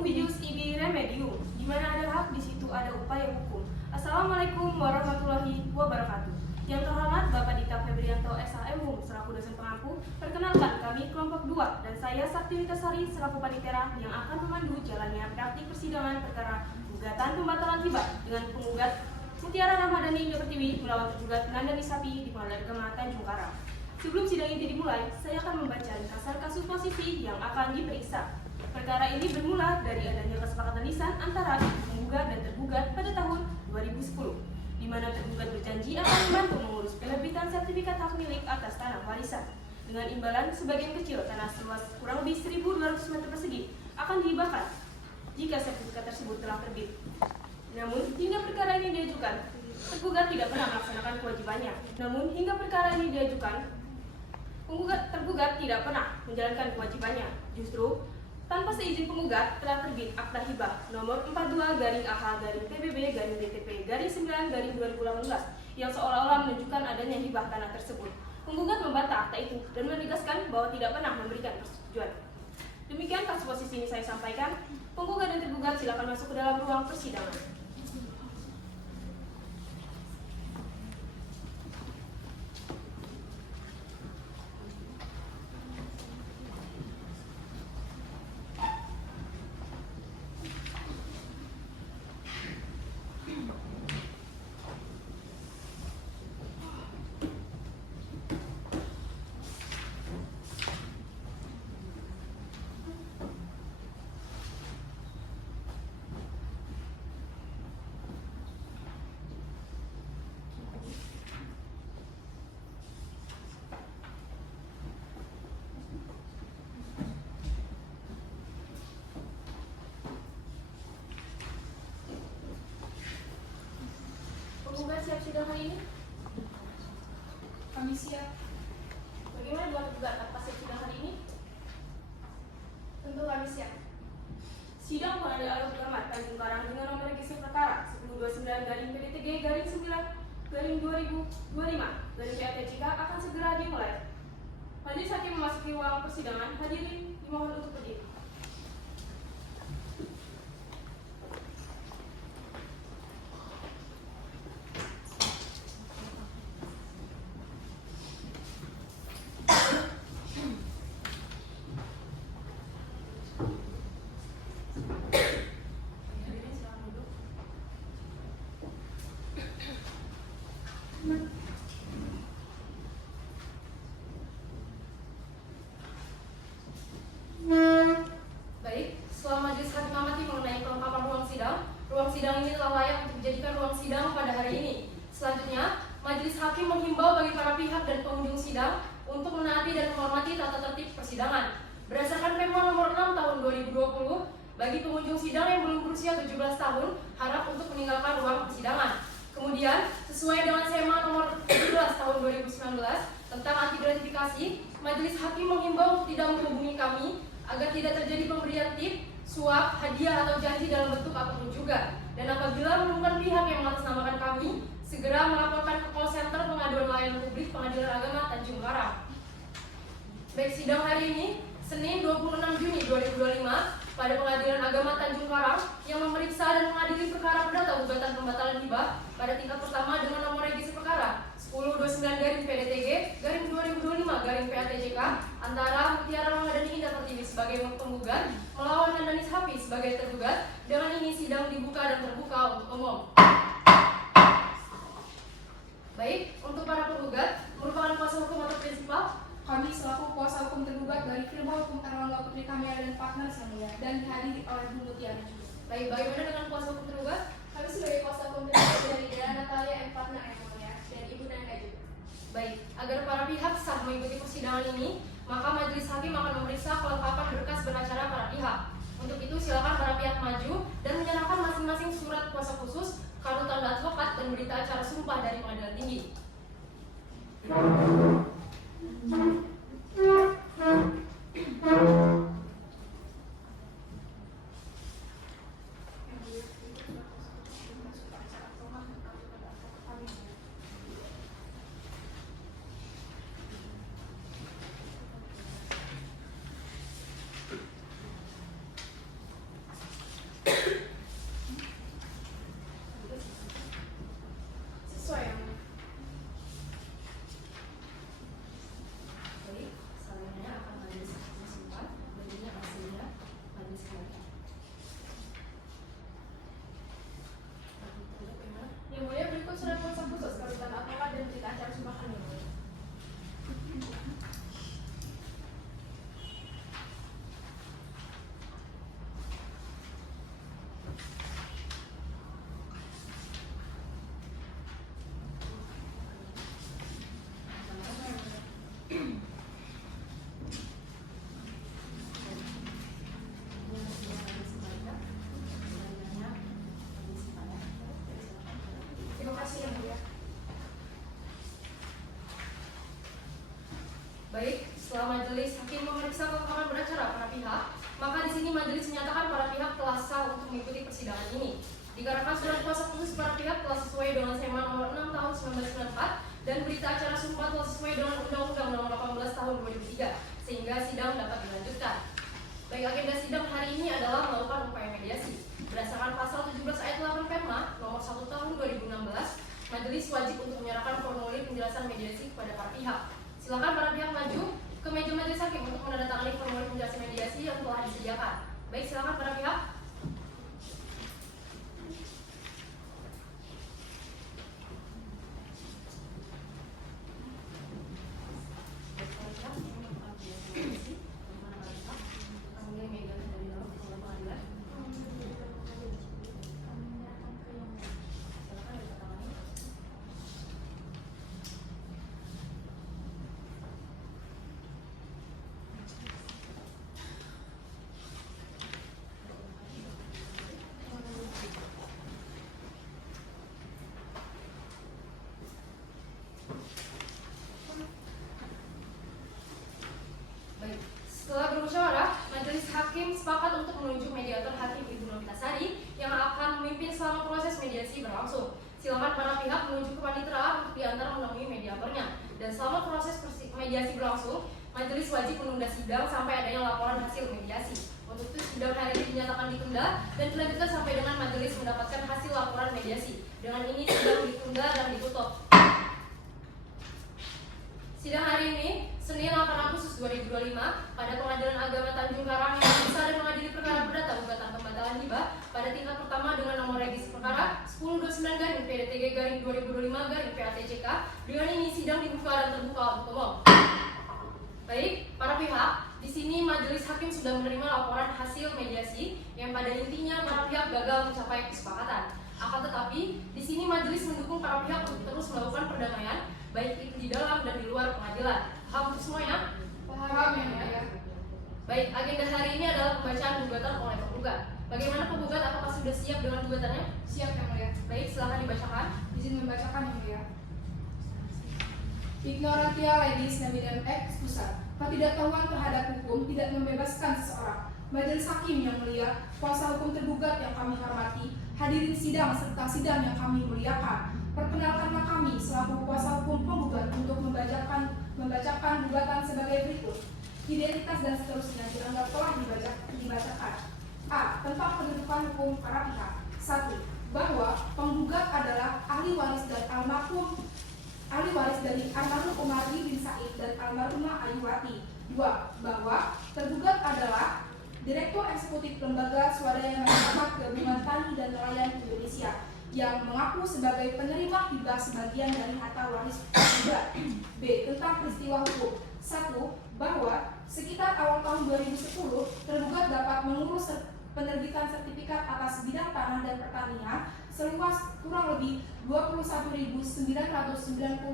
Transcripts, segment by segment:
Cuius ibi remedium, di mana ada hak, di situ ada upaya hukum. Assalamualaikum warahmatullahi wabarakatuh. Yang terhormat Bapak Dita Febrianto SHM selaku dosen pengampu, perkenalkan kami kelompok 2 dan saya Sakti Witasari selaku panitera yang akan memandu jalannya praktik persidangan perkara gugatan pembatalan hibah dengan penggugat Mutiara Ramadhani Pertiwi melawan tergugat Nandani Sapi di Pengadilan Agama Tanjung Karang. Sebelum sidang ini dimulai, saya akan membaca ringkasan kasus posisi yang akan diperiksa. Perkara ini bermula dari adanya kesepakatan lisan antara penggugat dan tergugat pada tahun 2010, di mana tergugat berjanji akan membantu mengurus penerbitan sertifikat hak milik atas tanah warisan. Dengan imbalan sebagian kecil tanah seluas kurang lebih 1.200 meter persegi akan dihibahkan jika sertifikat tersebut telah terbit. Namun, hingga perkara ini diajukan, tergugat tidak pernah melaksanakan kewajibannya. Tergugat tidak pernah menjalankan kewajibannya. Justru, tanpa seizin penggugat telah terbit Akta Hibah nomor 42/AH-DTP-9/2018 yang seolah-olah menunjukkan adanya hibah tanah tersebut. Penggugat membantah akta itu dan menegaskan bahwa tidak pernah memberikan persetujuan. Demikian kasus posisi ini saya sampaikan. Penggugat dan tergugat silakan masuk ke dalam ruang persidangan. Penggugat siap sidang hari ini? Kami siap. Bagaimana dua tergugat atas siap sidang hari ini? Tentu kami siap. Sidang Pengadilan Agama Agama Tanjung Karang dengan nomor registrasi perkara 1029/PDTG-9/2025/PATJK akan segera dimulai. Majelis hakim memasuki ruang persidangan. Hadirin dimohon untuk berdiri. Baik, setelah majelis hakim mengamati mengenai kelengkapan ruang sidang ini telah layak untuk dijadikan ruang sidang pada hari ini. Selanjutnya, majelis hakim menghimbau bagi para pihak dan pengunjung sidang untuk menaati dan menghormati tata tertib persidangan. Berdasarkan Perma nomor 6 tahun 2020, bagi pengunjung sidang yang belum berusia 17 tahun harap untuk meninggalkan ruang persidangan. Kemudian, sesuai dengan SEMA nomor 17 tahun 2019 tentang anti gratifikasi, majelis hakim menghimbau untuk tidak menghubungi kami agar tidak terjadi pemberian tip, suap, hadiah atau janji dalam bentuk apapun juga. Dan apabila menemukan pihak yang mengatasnamakan kami, segera melaporkan ke call center pengaduan layanan publik Pengadilan Agama Tanjung Karang. Baik, sidang hari ini, Senin 26 Juni 2025, pada Pengadilan Agama Tanjung Karang yang memeriksa dan mengadili perkara perdata gugatan pembatalan hibah pada tingkat pertama dengan nomor registrasi perkara 1029/PDTG-2025/PATJK antara Mutiara Ramadhani Pertiwi sebagai penggugat melawan Nandani Sapi sebagai tergugat. Dengan ini sidang dibuka dan terbuka untuk umum. Baik, untuk para penggugat merupakan kuasa hukum atau prinsipal. Kami selaku kuasa hukum tergugat dari firma hukum Erlangga Putri Kamera dan partner yang mulia dan dihadiri oleh Bu Mutiara juga. Baik, bagaimana dengan kuasa hukum tergugat? Kami sebagai kuasa hukum tergugat dari Dana Natalia M. Partner yang mulia dan Ibu Nanda juga. Baik, agar para pihak sah mengikuti persidangan ini, maka majelis hakim akan memeriksa kelengkapan berkas beracara para pihak. Untuk itu, silakan para pihak maju dan menyerahkan masing-masing surat kuasa khusus, kartu tanda advokat, dan berita acara sumpah dari Pengadilan Tinggi. majelis hakim memeriksa kelengkapan beracara para pihak, maka di sini majelis menyatakan para pihak telah sah untuk mengikuti persidangan ini. Dikarenakan surat kuasa khusus para pihak telah sesuai dengan SEMA nomor 6 tahun 1994 dan berita acara sumpah telah sesuai dengan Undang-Undang nomor 18 tahun 2003, sehingga sidang dapat dilanjutkan. Baik, agenda sidang hari ini adalah melakukan upaya mediasi. Berdasarkan pasal 17 ayat 8 Perma nomor 1 tahun 2016, majelis wajib untuk menyerahkan formulir penjelasan mediasi kepada para pihak. Silakan para pihak maju ke meja majelis hakim untuk menandatangani formulir penjelasan mediasi yang telah disediakan. Baik, silakan para pihak. Setelah bermusyawarah, majelis hakim sepakat untuk menunjuk mediator hakim Ibu Novitasari yang akan memimpin selama proses mediasi berlangsung. Silakan para pihak menunjuk kepaniteraan untuk diantar menemui mediatornya. Dan selama proses mediasi berlangsung, majelis wajib menunda sidang sampai adanya laporan hasil mediasi. Untuk itu sidang hari ini dinyatakan ditunda dan dilanjutkan sampai dengan majelis mendapatkan hasil laporan mediasi. Dengan ini sidang ditunda dan ditutup. Sidang hari ini, Senin 8 Agustus 2025, pada Pengadilan Agama Tanjung Karang yang besar dan mengadili perkara perdata gugatan pembatalan hibah pada tingkat pertama dengan nomor registri perkara 1029-PDTG-2025-PATJK. Dengan ini sidang dibuka dan terbuka untuk umum. Baik, para pihak, di sini majelis hakim sudah menerima laporan hasil mediasi yang pada intinya para pihak gagal mencapai kesepakatan. Akan tetapi, di sini majelis mendukung para pihak untuk terus melakukan perdamaian, baik itu di dalam dan di luar pengadilan. Paham untuk semuanya? Paham yang mulia. Baik, agenda hari ini adalah pembacaan gugatan oleh penggugat. Bagaimana penggugat? Apakah sudah siap dengan gugatannya? Siap yang mulia. Baik, silakan dibacakan. Izin membacakan yang mulia. Ignorantia legis nabidem excusa. Ketidaktahuan terhadap hukum tidak membebaskan seseorang. Majelis hakim yang mulia, kuasa hukum tergugat yang kami hormati, hadirin sidang serta sidang yang kami muliakan. Perkenalkanlah kami selaku kuasa hukum penggugat untuk membacakan gugatan sebagai berikut. Identitas dan seterusnya dianggap telah dibacakan. A. Tentang kedudukan hukum para pihak. 1. Bahwa penggugat adalah ahli waris dari almarhum Umar bin Said dan almarhumah Ayuwati. 2. Bahwa tergugat adalah Direktur Eksekutif Lembaga Swadaya Masyarakat Gabungan Tani dan Nelayan Indonesia yang mengaku sebagai penerima hibah sebagian dari harta waris penggugat. B. Tentang peristiwa hukum. 1. Bahwa sekitar awal tahun 2010 tergugat dapat mengurus penerbitan sertifikat atas bidang tanah dan pertanian seluas kurang lebih 21.990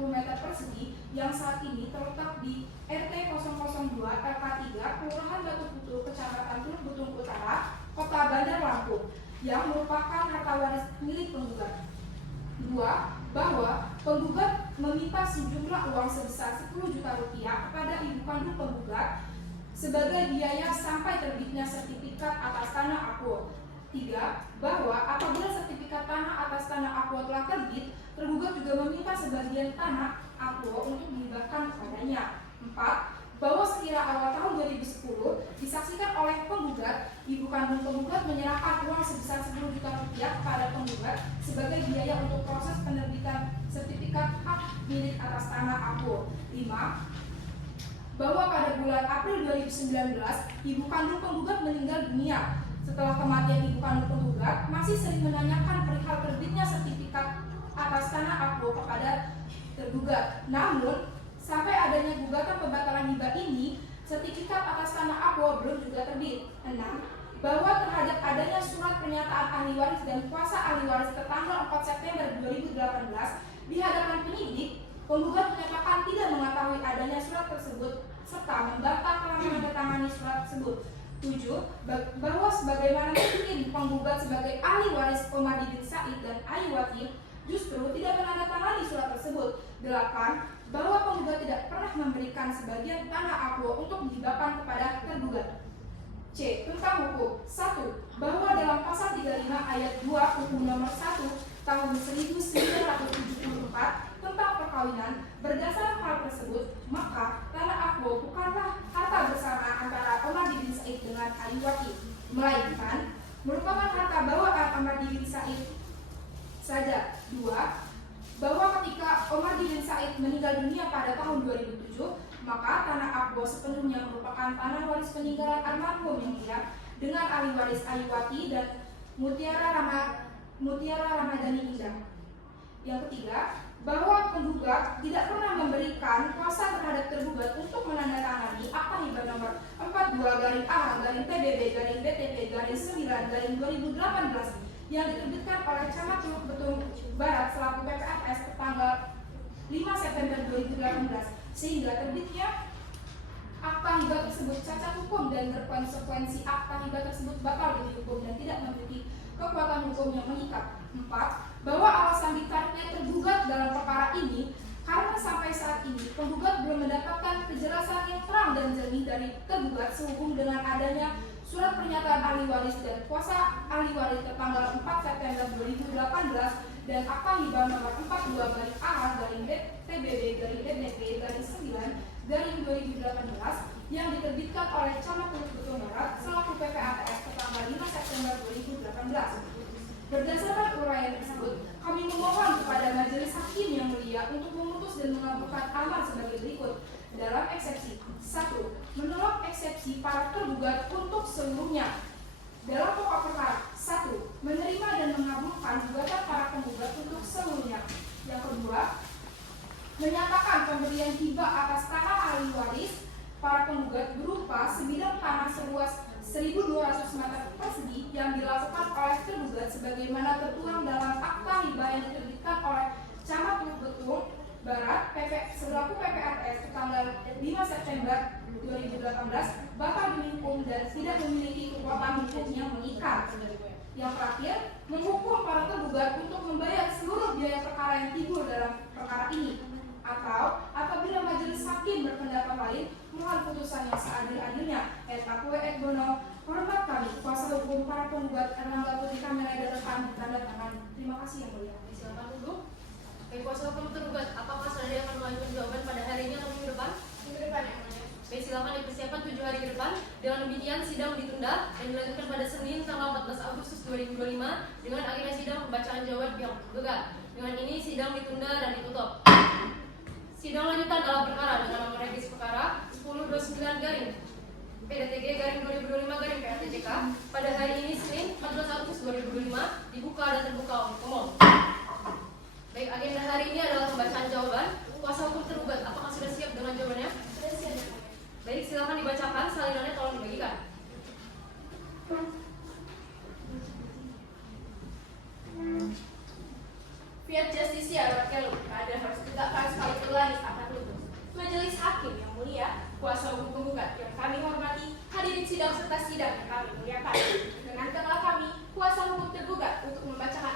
meter persegi yang saat ini terletak di RT 002 RK3 Kelurahan Batu Putu, Kecamatan Teluk Betung Utara, Kota Bandar Lampung, yang merupakan harta waris milik penggugat. 2. Bahwa penggugat meminta sejumlah uang sebesar 10 juta rupiah kepada ibu kandung penggugat sebagai biaya sampai terbitnya sertifikat atas tanah Aquo. 3. Bahwa apabila sertifikat tanah atas tanah Aquo telah terbit, tergugat juga meminta sebagian tanah Aquo untuk dihibahkan kepadanya. 4. Bahwa sekira awal tahun 2010 disaksikan oleh penggugat, ibu kandung penggugat menyerahkan uang sebesar 10 juta rupiah kepada penggugat sebagai biaya untuk proses penerbitan sertifikat hak milik atas tanah Aquo. 5. Bahwa pada bulan April 2019 ibu kandung penggugat meninggal dunia. Setelah kematian ibu kandung penggugat masih sering menanyakan perihal terbitnya sertifikat atas tanah Aquo kepada tergugat. Namun sampai adanya gugatan pembatalan hibah ini, sertifikat atas tanah Aquo belum juga terbit. 6. Bahwa terhadap adanya surat pernyataan ahli waris dan kuasa ahli waris tertanggal 4 September 2018 di hadapan penyidik, penggugat menyatakan tidak mengetahui adanya surat tersebut serta membantah telah menandatangani surat tersebut. 7. Bahwa sebagaimana mungkin penggugat sebagai ahli waris Umar bin Said dan Ayuwati justru tidak menandatangani surat tersebut. 8. bahwa penggugat tidak pernah memberikan sebagian tanah Akwo untuk dihibahkan kepada tergugat. C. Tentang hukum. 1. Bahwa dalam pasal 35 ayat 2 Hukum nomor 1 tahun 1974 tentang perkawinan, berdasar hal tersebut, maka tanah Akwo bukanlah harta bersama antara Omardi bin Said dengan Aliwati, melainkan merupakan harta bawaan Omardi bin Said saja. 2. Bahwa ketika Omardi bin Said meninggal dunia pada tahun 2007, maka tanah Akwo sepenuhnya merupakan tanah waris peninggalan almarhum yang mulia dengan ahli waris Aliwati dan Mutiara Ramadhani Indah. Yang ketiga, bahwa penggugat tidak pernah memberikan kuasa terhadap tergugat untuk menandatangani akta hibah nomor 42-A-BTP-9-2018 yang diterbitkan oleh Camat Teluk Betung Barat selaku PPFS tanggal 5 September 2018, sehingga terbitnya akta hibah tersebut cacat hukum dan berkonsekuensi akta hibah tersebut batal demi hukum dan tidak memiliki kekuatan hukum yang mengikat. 4. Bahwa alasan ditariknya tergugat dalam perkara ini karena sampai saat ini penggugat belum mendapatkan kejelasan yang terang dan jernih dari tergugat sehubung dengan adanya surat pernyataan ahli waris dan kuasa ahli waris tertanggal 4 September 2018 dan akta hibah nomor 42-A-BTP-9-2018 yang diterbitkan oleh Camat Teluk Betung Barat selaku PPATS tertanggal 5 September 2018. Berdasarkan uraian tersebut, kami memohon kepada Majelis Hakim yang mulia untuk memutus dan mengabulkan amar sebagai berikut. Dalam eksepsi 1. Menolak eksepsi para tergugat untuk seluruhnya. Dalam pokok perkara 1. Menerima dan mengabulkan gugatan para penggugat untuk seluruhnya. Yang kedua, menyatakan pemberian hibah atas tanah ahli waris para penggugat berupa sebidang tanah seluas 1.200 meter persegi yang dilakukan oleh tergugat sebagaimana tertuang dalam akta hibah yang diterbitkan oleh Camat Teluk Betung Barat selaku PPATS tanggal 5 September 2018 batal demi hukum dan tidak memiliki kekuatan hukum yang mengikat. Yang terakhir, menghukum para tergugat untuk membayar seluruh biaya perkara yang timbul dalam perkara ini, atau apabila majelis hakim berpendapat lain, mohon putusan yang seadil-adilnya. Et aquae et bono. Hormat kami, kuasa hukum para penggugat Erlangga Putri Kamera Derekan tanda tangan. Terima kasih yang mulia. Silakan duduk. Baik, kuasa hukum tergugat, apakah saudara akan melanjutkan jawaban pada hari ini atau minggu depan? Minggu depan yang mulia. Baik, silakan dipersiapkan 7 hari ke depan. Dengan demikian sidang ditunda dan dilanjutkan pada Senin tanggal 14 Agustus 2025 dengan agenda sidang pembacaan jawaban pihak tergugat. Dengan ini sidang ditunda dan ditutup. Sidang lanjutan dalam perkara dengan nomor regis perkara 1029 garing PDTG garing 2025 garing PATJK pada hari ini Senin 14 Agustus 2025 dibuka dan terbuka untuk umum. Baik, agenda hari ini adalah pembacaan jawaban. Kuasa hukum tergugat, apakah sudah siap dengan jawabannya? Sudah siap. Baik, silakan dibacakan, salinannya tolong dibagikan. Fiat Justitia Rakyat keadaan harus ditegakkan sekali berlari akan luput. Majelis Hakim yang mulia, kuasa hukum penggugat yang kami hormati, hadirin sidang serta sidang yang kami muliakan. Perkenankanlah kami, kuasa hukum tergugat, untuk membacakan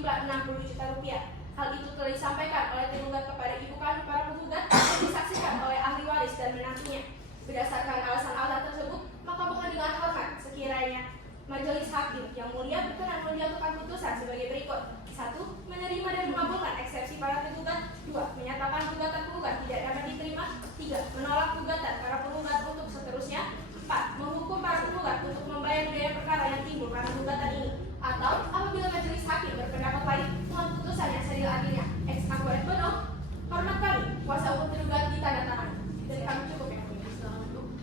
sejumlah 60 juta rupiah. Hal itu telah disampaikan oleh tergugat kepada ibu kandung para penggugat dan disaksikan oleh ahli waris dan menantunya. Berdasarkan alasan tersebut, maka mohon dengan hormat sekiranya Majelis Hakim yang mulia berkenan menjatuhkan putusan sebagai berikut. 1. Menerima dan mengabulkan eksepsi para tergugat. 2. Menyatakan gugatan penggugat tidak dapat diterima. 3. Menolak gugatan para penggugat untuk seterusnya. 4. Menghukum para penggugat untuk membayar biaya perkara yang timbul karena gugatan ini. Atau apabila Majelis Hakim berpendapat lain, mohon putusan yang seadil-adilnya. Ex Aku et Bono, hormat kami, kuasa hukum tergugat ditandatangani. Dari kami cukup yang mulia. Silakan duduk.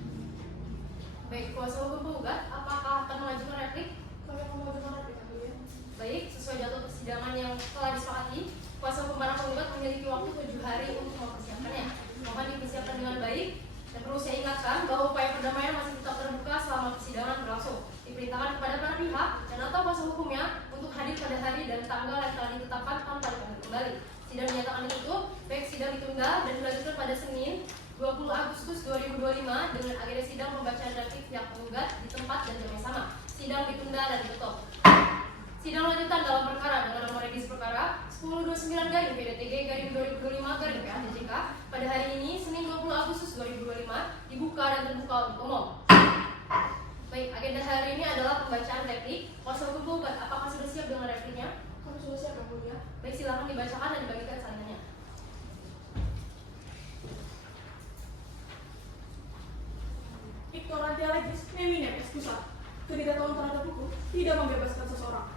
Baik, kuasa hukum penggugat, apakah akan mengajukan replik? Kami mengajukan replik yang mulia. Baik, sesuai jadwal persidangan yang telah disepakati, kuasa hukum para penggugat memiliki waktu 7 hari untuk mempersiapkannya. Mohon dipersiapkan dengan baik. Dan perlu saya ingatkan bahwa upaya perdamaian masih tetap terbuka selama persidangan berlangsung. Diperintahkan kepada para pihak dan atau kuasa hukumnya untuk hadir pada hari dan tanggal yang telah ditetapkan tanpa dipanggil kembali. Sidang dinyatakan ditutup, baik sidang ditunda dan dilanjutkan pada Senin 20 Agustus 2025 dengan agenda sidang pembacaan replik pihak penggugat di tempat dan jam yang sama. Sidang ditunda dan ditutup. Sidang lanjutan dalam perkara dengan nomor regis perkara 1029-PDTG-2025-PATJK pada hari ini Senin 20 Agustus 2025 dibuka dan terbuka untuk umum. Baik, agenda hari ini adalah pembacaan replik. Kuasa hukum penggugat, apakah sudah siap dengan repliknya? Kami sudah siap yang mulia. Baik, silakan dibacakan dan dibagikan salinannya. Ignorantia legis neminem excusa. Ketidaktahuan terhadap hukum tidak membebaskan seseorang.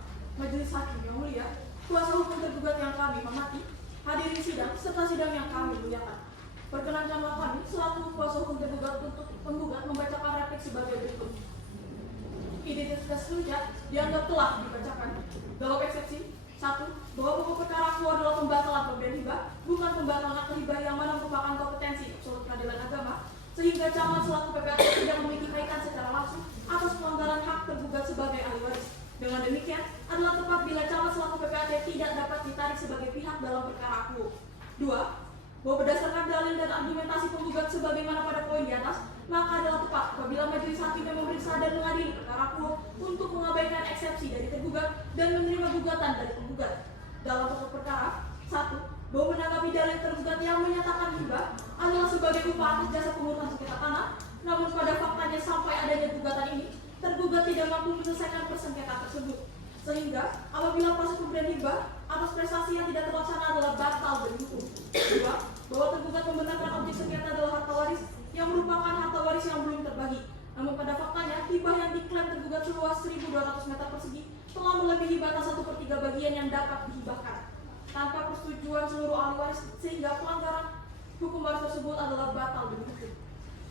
Majelis Hakim yang mulia, kuasa hukum tergugat yang kami hormati, hadiri sidang serta sidang yang kami muliakan. Perkenankanlah kami selaku kuasa hukum tergugat untuk penggugat membacakan replik sebagai berikut. Identitas hujat dianggap telah dibacakan. Dalam eksepsi 1. Bahwa pokok perkara aku adalah pembatalan pemberian hibah, bukan pembatalan akte hibah yang mana merupakan kompetensi absolut peradilan agama, sehingga camat selaku PPAT tidak memiliki kaitan secara langsung atas pelanggaran hak tergugat sebagai ahli waris. Dengan demikian, adalah tepat bila camat selaku PPAT tidak dapat ditarik sebagai pihak dalam perkara aku. 2. Bahwa berdasarkan dalil dan argumentasi penggugat sebagaimana pada poin di atas, maka adalah tepat apabila majelis hakim yang memeriksa dan mengadili perkara aku untuk mengabaikan eksepsi dari tergugat dan menerima gugatan dari penggugat. Dalam pokok perkara 1. Bahwa menanggapi dalil tergugat yang menyatakan hibah adalah sebagai upah atas jasa pengurusan sengketa tanah, namun pada faktanya sampai adanya gugatan ini, tergugat tidak mampu menyelesaikan persengketa tersebut. Sehingga apabila proses pemberian hibah atas prestasi yang tidak terlaksana adalah batal demi hukum. 2. Bahwa tergugat membenarkan objek sengketa adalah harta waris yang merupakan harta waris yang belum terbagi. Namun pada faktanya hibah yang diklaim tergugat seluas 1.200 meter persegi telah melebihi batas 1/3 bagian yang dapat dihibahkan tanpa persetujuan seluruh ahli waris, sehingga pelanggaran hukum waris tersebut adalah batal demi hukum.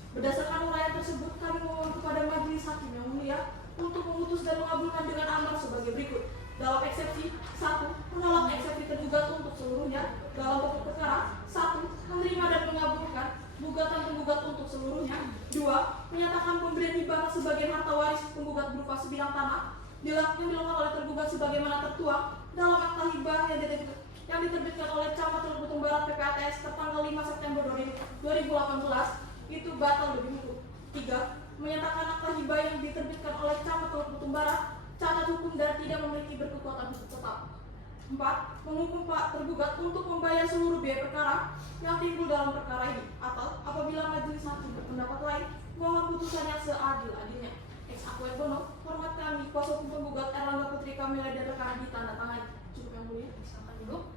Berdasarkan uraian tersebut, kami memohon kepada majelis hakim yang mulia untuk memutus dan mengabulkan dengan amar sebagai berikut. Dalam eksepsi 1. Menolak eksepsi tergugat untuk seluruhnya. Dalam pokok perkara 1. Menerima dan mengabulkan gugatan penggugat untuk seluruhnya. 2. Menyatakan pemberian hibah sebagian harta waris penggugat berupa sebidang tanah dilakukan oleh tergugat sebagaimana tertuang dalam akta hibah yang diterbitkan oleh Camat Teluk Betung Barat PPATS tertanggal 5 September 2018 itu batal demi hukum. 3. Menyatakan akta hibah yang diterbitkan oleh Camat Teluk Betung Barat cacat hukum dan tidak memiliki berkekuatan hukum tetap. 4. Menghukum Pak tergugat untuk membayar seluruh biaya perkara yang timbul dalam perkara ini, atau apabila majelis hakim berpendapat lain, mohon putusannya seadil-adilnya. Ex Aku et Bono, hormat kami, kuasa hukum penggugat Erlangga Putri Kamila dan rekan ditandatangani. Cukup yang mulia. Silakan dulu.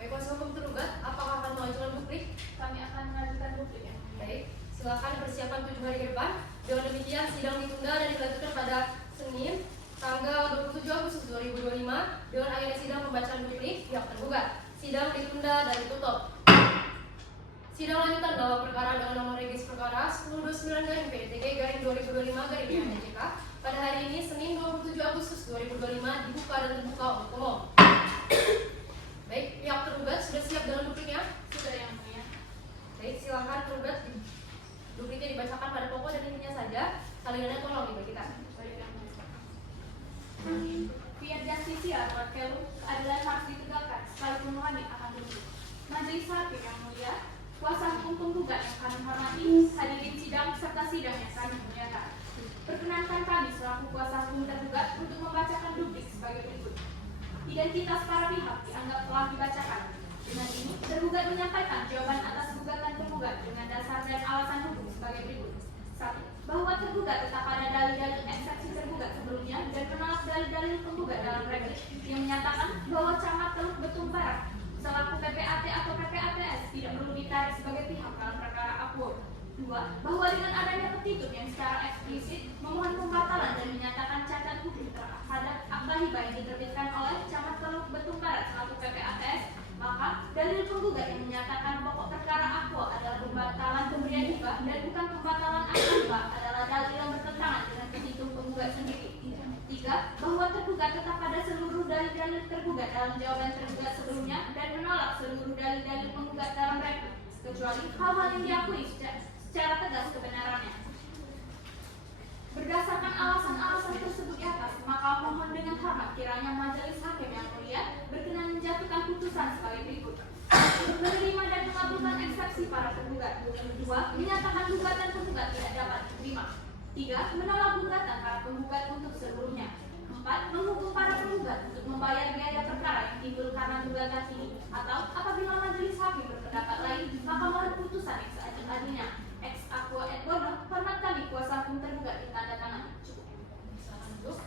Baik, kuasa hukum tergugat, apakah akan mengajukan duplik? Kami akan mengajukan duplik ya. Baik, silakan persiapan 7 hari ke depan. Dengan demikian, sidang ditunda dan dilanjutkan pada Senin, tanggal 27 Agustus 2025 dengan agenda sidang pembacaan duplik pihak tergugat. Sidang ditunda dan ditutup. Sidang lanjutan dalam perkara dengan nomor regis perkara 1029-PDTG-2025-PATJK pada hari ini Senin 27 Agustus 2025 dibuka dan terbuka untuk umum. Baik, pihak tergugat sudah siap dengan dupliknya? Sudah yang mulia. Baik, silakan tergugat dupliknya dibacakan pada pokok dan intinya saja. Salinannya tolong dibagikan. Fiat justisia buat kelu, keadilan harus ditegakkan, sekalipun wajib akan tunduk. Majelis hakim yang mulia, kuasa hukum penggugat yang kami hormati, hadirin sidang serta sidang yang kami muliakan. Perkenankan kami selaku kuasa hukum tergugat untuk membacakan duplik sebagai berikut. identitas para pihak dianggap telah dibacakan. Dengan ini, tergugat menyampaikan jawaban atas gugatan penggugat dengan dasar dan alasan hukum sebagai berikut. 1. Bahwa tergugat tetap pada dalil-dalil eksepsi tergugat sebelumnya dan menolak dalil-dalil penggugat dalam replik yang menyatakan bahwa Camat Teluk Betung Barat selaku PPAT atau PPATS tidak perlu ditarik sebagai pihak dalam perkara Aquo. 2. Bahwa dengan adanya petitun yang secara eksplisit memohon pembatalan dan menyatakan cacat hukum terhadap akta hibah yang diterbitkan oleh Camat Teluk Betung Barat selaku PPATS, maka dalil penggugat yang menyatakan pokok perkara Aquo adalah pembatalan pemberian hibah dan bukan pembatalan akta hibah adalah dalil yang bertentangan dengan petitum penggugat sendiri. 3. Bahwa tergugat tetap pada seluruh dalil-dalil tergugat dalam jawaban tergugat sebelumnya dan menolak seluruh dalil-dalil penggugat dalam replik kecuali hal-hal yang diakui secara tegas kebenarannya. Berdasarkan alasan-alasan tersebut di atas, maka mohon dengan hormat kiranya majelis hakim yang mulia berkenan menjatuhkan putusan sebagai berikut. Menerima dan mengabulkan eksepsi para tergugat. 2. Menyatakan gugatan penggugat tidak dapat diterima. 3. Menolak gugatan para penggugat untuk seluruhnya. 4. Menghukum para penggugat untuk membayar biaya perkara yang timbul karena gugatan ini, atau apabila majelis hakim berpendapat lain, maka mohon putusan yang seadil-adilnya. Ex aquo et bono, hormat kami kuasa hukum tergugat ditandatangani. Cukup.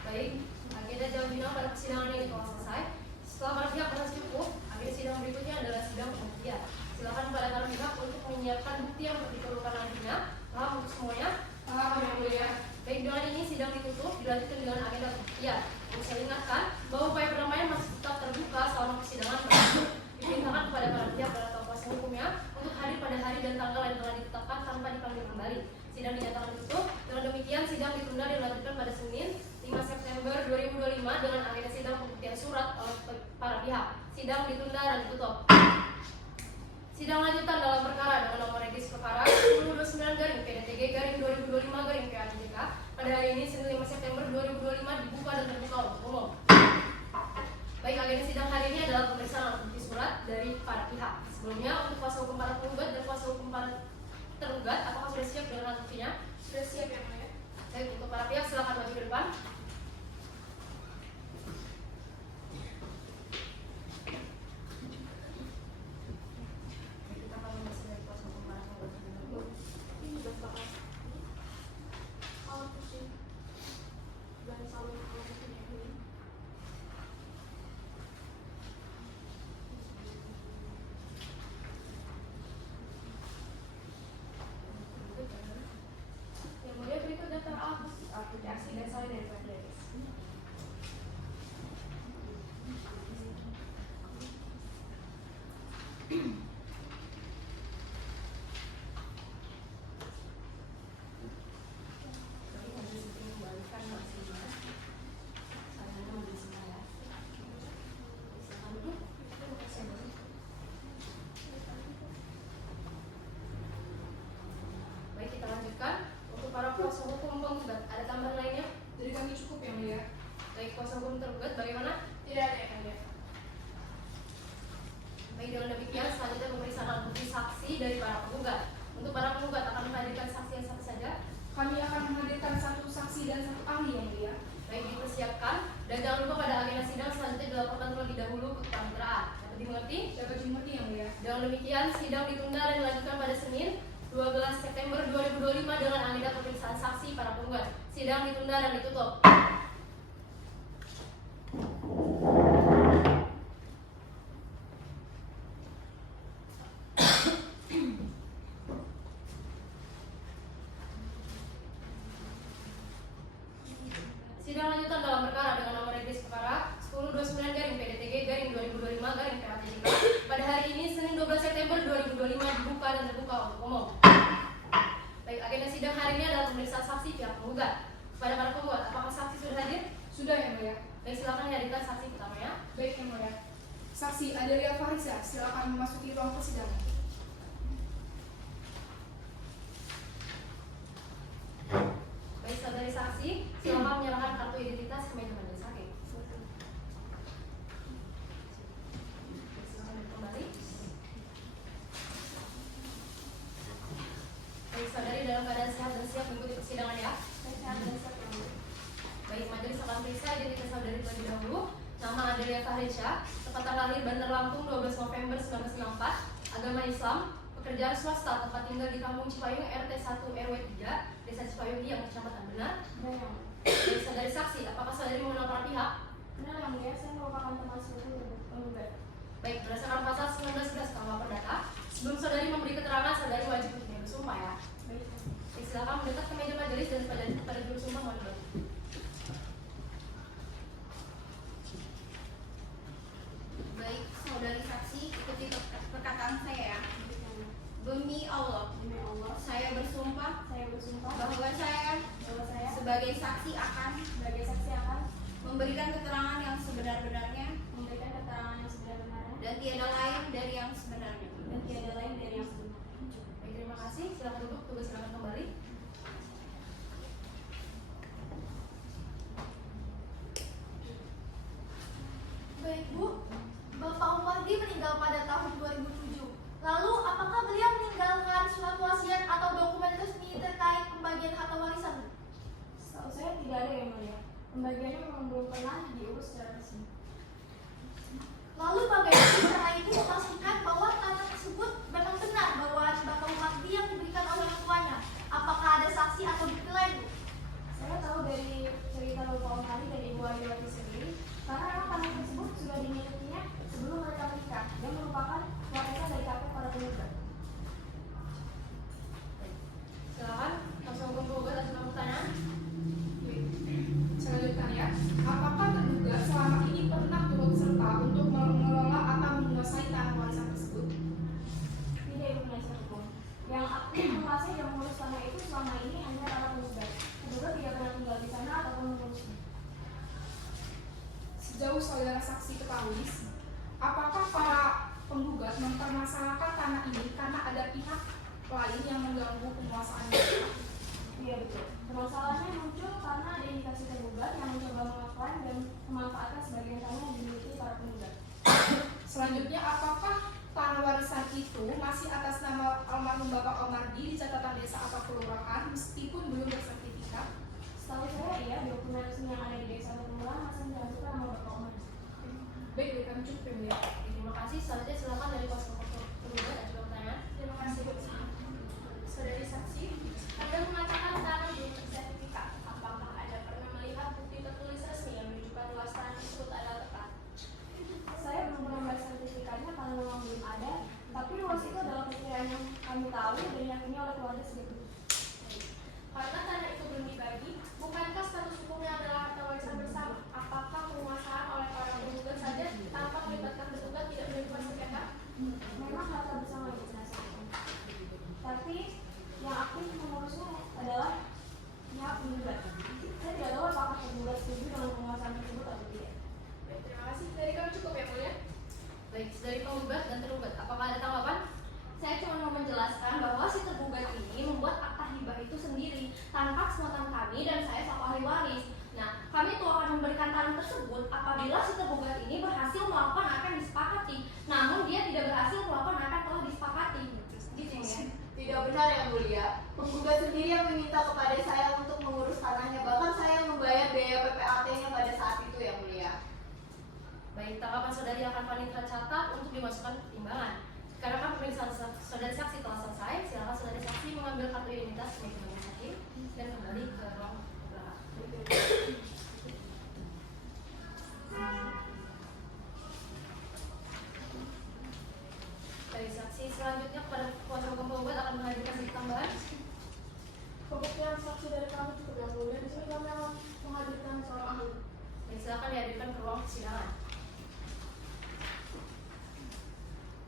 Baik, agenda jawab bidang pada persidangan ini telah selesai. Setelah para pihak merasa cukup, agenda sidang berikutnya adalah sidang pembuktian. Silakan kepada para pihak untuk menyiapkan bukti yang diperlukan nantinya. Paham untuk semuanya? Paham yang mulia. Baik, dengan ini sidang ditutup, dilanjutkan dengan agenda pembuktian. Untuk saya ingatkan bahwa upaya perdamaian masih tetap terbuka selama persidangan berlangsung. Diperintahkan kepada para pihak dan atau kuasa hukumnya untuk hadir pada hari dan tanggal yang telah ditetapkan tanpa dipanggil kembali. Sidang dinyatakan ditutup. Dengan demikian, sidang ditunda dan dilanjutkan pada Senin 5 September 2025 dengan agenda sidang pembuktian surat oleh para pihak. Sidang ditunda dan ditutup. Sidang lanjutan dalam perkara dengan nomor regis perkara 1029-PDTG-2025-PAJK pada hari ini Senin 5 September 2025 dibuka dan terbuka untuk umum. Baik, agenda sidang hari ini adalah pemeriksaan alat bukti surat dari para pihak. Sebelumnya, untuk kuasa hukum para penggugat dan kuasa hukum para tergugat, apakah sudah siap dengan alat buktinya? Sudah siap yang mulia. Baik, untuk para pihak silakan maju ke depan. Kita akan mempersiapkan kuasa hukum para penggugat. Ini Bapak alat bukti dan salur alat buktinya ini. Yang mulia berikut daftar alat bukti. Aplikasi dan salin dari Patrialis. Baik, kita lanjutkan. Untuk para kuasa hukum penggugat, ada tambahan lainnya? Dari kami cukup yang mulia. Baik, kuasa hukum tergugat bagaimana? Tidak ada yang mulia. Baik, dengan demikian selanjutnya pemeriksaan alat bukti saksi dari para penggugat. Untuk para penggugat akan menghadirkan saksi yang satu saja. Kami akan menghadirkan satu saksi dan satu ahli yang mulia. Baik, dipersiapkan. Dan jangan lupa pada agenda sidang selanjutnya dilaporkan terlebih dahulu ke kepaniteraan. Dapat dimengerti? Dapat dimengerti yang mulia. Dengan demikian, sidang ditunda dan dilanjutkan pada Senin 12 September 2025 dengan agenda pemeriksaan saksi para penggugat. Sidang ditunda dan ditutup. Sidang lanjutan dalam perkara dengan nomor regis perkara 1029-PDTG-2025-PAJK pada hari ini Senin 12 September 2025 dibuka dan terbuka untuk umum. Baik, agenda sidang hari ini adalah pemeriksaan saksi pihak penggugat. Kepada para penggugat, apakah saksi sudah hadir? Sudah yang mulia. Baik, silakan hadirkan saksi pertamanya. Baik yang mulia. Saksi Adelia Farisa, silakan memasuki ruang persidangan. Baik, saudari saksi, silakan menyerahkan kartu identitas ke meja majelis hakim. Silakan kembali. Baik, saudari dalam keadaan sehat dan siap mengikuti persidangan ya. Saya sehat dan siap yang mulia. Baik, majelis akan periksa identitas saudari terlebih dahulu. Amelia Fahrisyah, tempat tanggal lahir Bandar Lampung 12 November 1994, agama Islam, pekerjaan swasta, tempat tinggal di Kampung Cipayung RT 1 RW 3, Desa Cipayung yang Kecamatan Benar. Dari saudari saksi, apakah saudari mengenal para pihak? Benar yang mulia, saya merupakan teman sepupu penggugat. Baik, berdasarkan pasal 19 KUH Perdata, sebelum saudari memberi keterangan, saudari wajib untuk bersumpah ya. Baik. Silakan mendekat ke meja majelis dan pada juru sumpah mohon berhenti. Baik, saudari saksi, ikuti perkataan saya ya. Demi Allah, saya bersumpah bahwa saya sebagai saksi akan memberikan keterangan yang sebenar-benarnya dan tiada lain dari yang sebenarnya. Baik, terima kasih. Silakan duduk, tugas silakan kembali. Baik Bu, Bapak Umardi meninggal pada tahun 2007. Lalu, apakah beliau meninggalkan surat wasiat atau dokumen resmi terkait pembagian harta warisan? Setahu saya tidak ada yang mulia. Pembagiannya memang belum pernah diurus secara resmi. Lalu bagaimana cara Ibu memastikan bahwa tanah tersebut memang benar bahwa Bapak Umardi yang diberikan oleh orang tuanya? Apakah ada saksi atau bukti lain, Bu? Saya tahu dari cerita Bapak Omari dan Ibu Ayuwati sendiri, karena memang tanah tersebut sudah dimilikinya sebelum mereka menikah, yang merupakan warisan dari kakek para penggugat. Silakan, langsung penggugat ajukan pertanyaan. Saya lanjutkan ya. Apakah terduga selama ini pernah turut serta untuk mengelola atau menguasai tanah warisan tersebut? Tidak, Ibu Penasihat Hukum. Yang aktif menguasai dan mengurus tanah itu selama ini hanya para penggugat. Terduga tidak pernah tinggal di sana ataupun mengurusnya. Sejauh saudara saksi ketahui, apakah para penggugat mempermasalahkan tanah ini karena ada pihak lain yang mengganggu penguasaan mereka? Iya betul. Permasalahannya muncul karena ada indikasi tergugat yang mencoba mengaklaim dan memanfaatkan sebagian tanah yang dimiliki para penggugat. Selanjutnya, apakah tanah warisan itu masih atas nama almarhum Bapak Omardi di catatan desa atau kelurahan meskipun belum bersertifikat? Setahu saya, iya, dokumen resmi yang ada di desa atau kelurahan masih mencantumkan nama Bapak Omar. Baik, berikan cukup ya. Terima kasih. Selanjutnya silakan dari kuasa hukum penggugat ajukan pertanyaan. Terima kasih, Bu. Saudari saksi, Anda mengatakan tanah belum bersertifikat. Apakah Anda pernah melihat bukti tertulis resmi yang menunjukkan luas tanah tersebut adalah tepat? Saya belum pernah membaca sertifikatnya karena memang belum ada, tapi luas itu adalah perkiraan yang kami tahu dan diyakini oleh keluarga sendiri. Karena tanah itu belum dibagi, bukankah status hukumnya adalah harta warisan bersama? Apakah penguasaan oleh para penggugat saja tanpa melibatkan tergugat tidak melakukan sengketa? Memang harta bersama Ibu Penasihat Hukum. Tapi yang aktif mengurusnya adalah pihak penggugat. Saya tidak tahu apakah penggugat setuju dengan penguasaan tersebut atau tidak. Baik, terima kasih. Dari kami cukup ya, mulia. Baik, dari penggugat dan tergugat, apakah ada tanggapan? Saya cuma mau menjelaskan bahwa si tergugat ini membuat akta hibah itu sendiri tanpa kesempatan kami dan saya selaku ahli waris. Nah, kami itu akan memberikan tanah tersebut apabila si tergugat ini berhasil melakukan apa yang disepakati. Namun dia tidak berhasil melakukan apa yang telah disepakati. Gitu ya. Tidak benar yang mulia. Penggugat sendiri yang meminta kepada saya untuk mengurus tanahnya. Bahkan saya membayar biaya PPAT-nya pada saat itu yang mulia. Baik, tanggapan saudari akan kami catat untuk dimasukkan ke timbangan. Karena kan pemeriksaan saudari saksi telah selesai, silakan saudari saksi mengambil kartu identitas sebagai majelis hakim dan kembali ke ruang belakang. Dari saksi selanjutnya kepada kuasa hukum penggugat akan menghadirkan sedikit tambahan. Pembuktian saksi dari kami cukup yang mulia. Di sini kami akan menghadirkan seorang ahli. Baik, silakan dihadirkan ke ruang persidangan.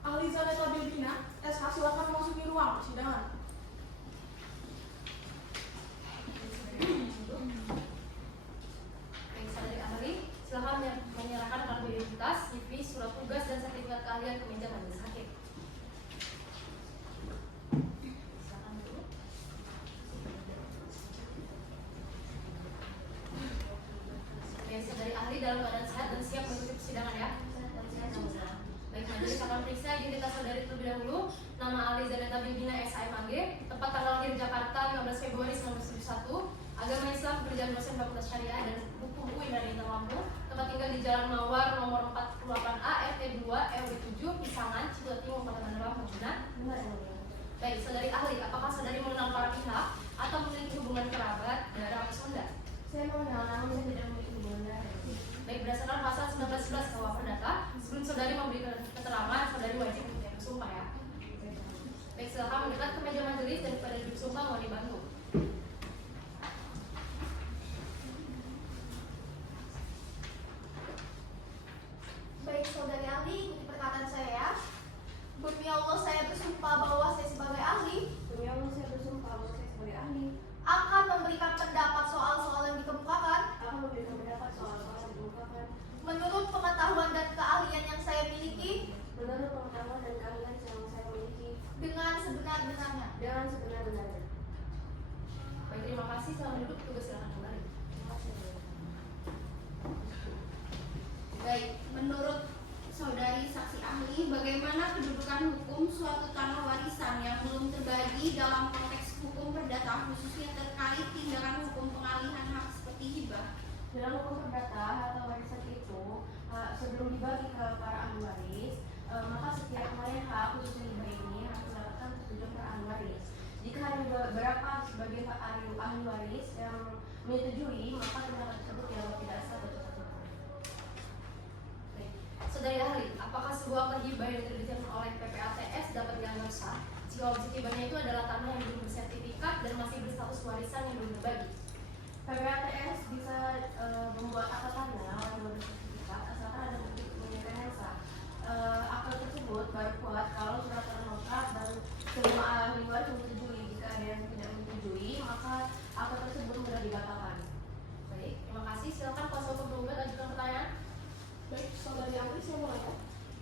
Ahli Zaneta Bilbina, SH silakan memasuki ruang persidangan. Baik, saudari ahli, silakan menyerahkan kartu identitas, CV, surat tugas, dan sertifikat keahlian ke meja majelis hakim. Silakan dulu. Baik, saudari ahli dalam keadaan sehat dan siap mengikuti persidangan ya. Baik, majelis akan periksa identitas saudari terlebih dahulu. Nama ahli Zaneta Bilbina SHMAG, tempat tanggal lahir Jakarta 15 Februari 1971, agama Islam, pekerjaan dosen Fakultas Syariah dan Hukum UIN dari Lampung, bertempat tinggal di Jalan Mawar nomor 48A RT 2 RW 7 Pisangan Cipete Timur Kota Bandar Lampung. Benar? Benar yang mulia. Baik, saudari ahli, apakah saudari mengenal para pihak atau memiliki hubungan kerabat, darah atau saudara? Saya mengenal, namun saya tidak memiliki hubungan darah. Baik, berdasarkan pasal 1911 KUH Perdata, sebelum saudari memberikan keterangan, saudari wajib untuk bersumpah ya. Baik, silakan mendekat ke meja majelis dan pada duduk sumpah mohon dibantu. Baik, saudari ahli, ikuti perkataan saya ya. Demi Allah, saya bersumpah bahwa saya sebagai ahli Demi Allah, saya bersumpah bahwa saya sebagai ahli akan memberikan pendapat soal-soal yang dikemukakan akan memberikan pendapat soal-soal yang dikemukakan menurut pengetahuan dan keahlian yang saya miliki menurut pengetahuan dan keahlian yang saya miliki dengan sebenar-benarnya. dengan sebenar-benarnya. Baik, terima kasih. Selamat duduk, tugas silakan kembali. Terima kasih. Baik, menurut saudari saksi ahli, bagaimana kedudukan hukum suatu tanah warisan yang belum terbagi dalam konteks hukum perdata khususnya terkait tindakan hukum pengalihan hak seperti hibah? Dalam hukum perdata harta warisan itu sebelum dibagi ke para ahli waris, maka setiap pengalihan hak khususnya hibah ini harus mendapatkan persetujuan para ahli waris. Jika hanya beberapa sebagai ahli waris yang menyetujui, maka tindakan tersebut dianggap tidak sah atau cacat hukum. Baik. Saudari ahli, apakah sebuah akta hibah yang diterbitkan oleh PPATS dapat dianggap sah jika objek hibahnya itu adalah tanah yang belum bersertifikat dan masih berstatus warisan yang belum terbagi? PPATS bisa membuat akta tanah yang bersertifikat asalkan ada bukti kepemilikan yang sah. Akta tersebut baru kuat kalau surat tanah lengkap dan semua ahli waris menyetujui. Jika ada yang tidak menyetujui, maka akta tersebut mudah dibatalkan. Baik, terima kasih. Silakan kuasa hukum penggugat ajukan pertanyaan. Baik, saudari ahli, saya mulai ya.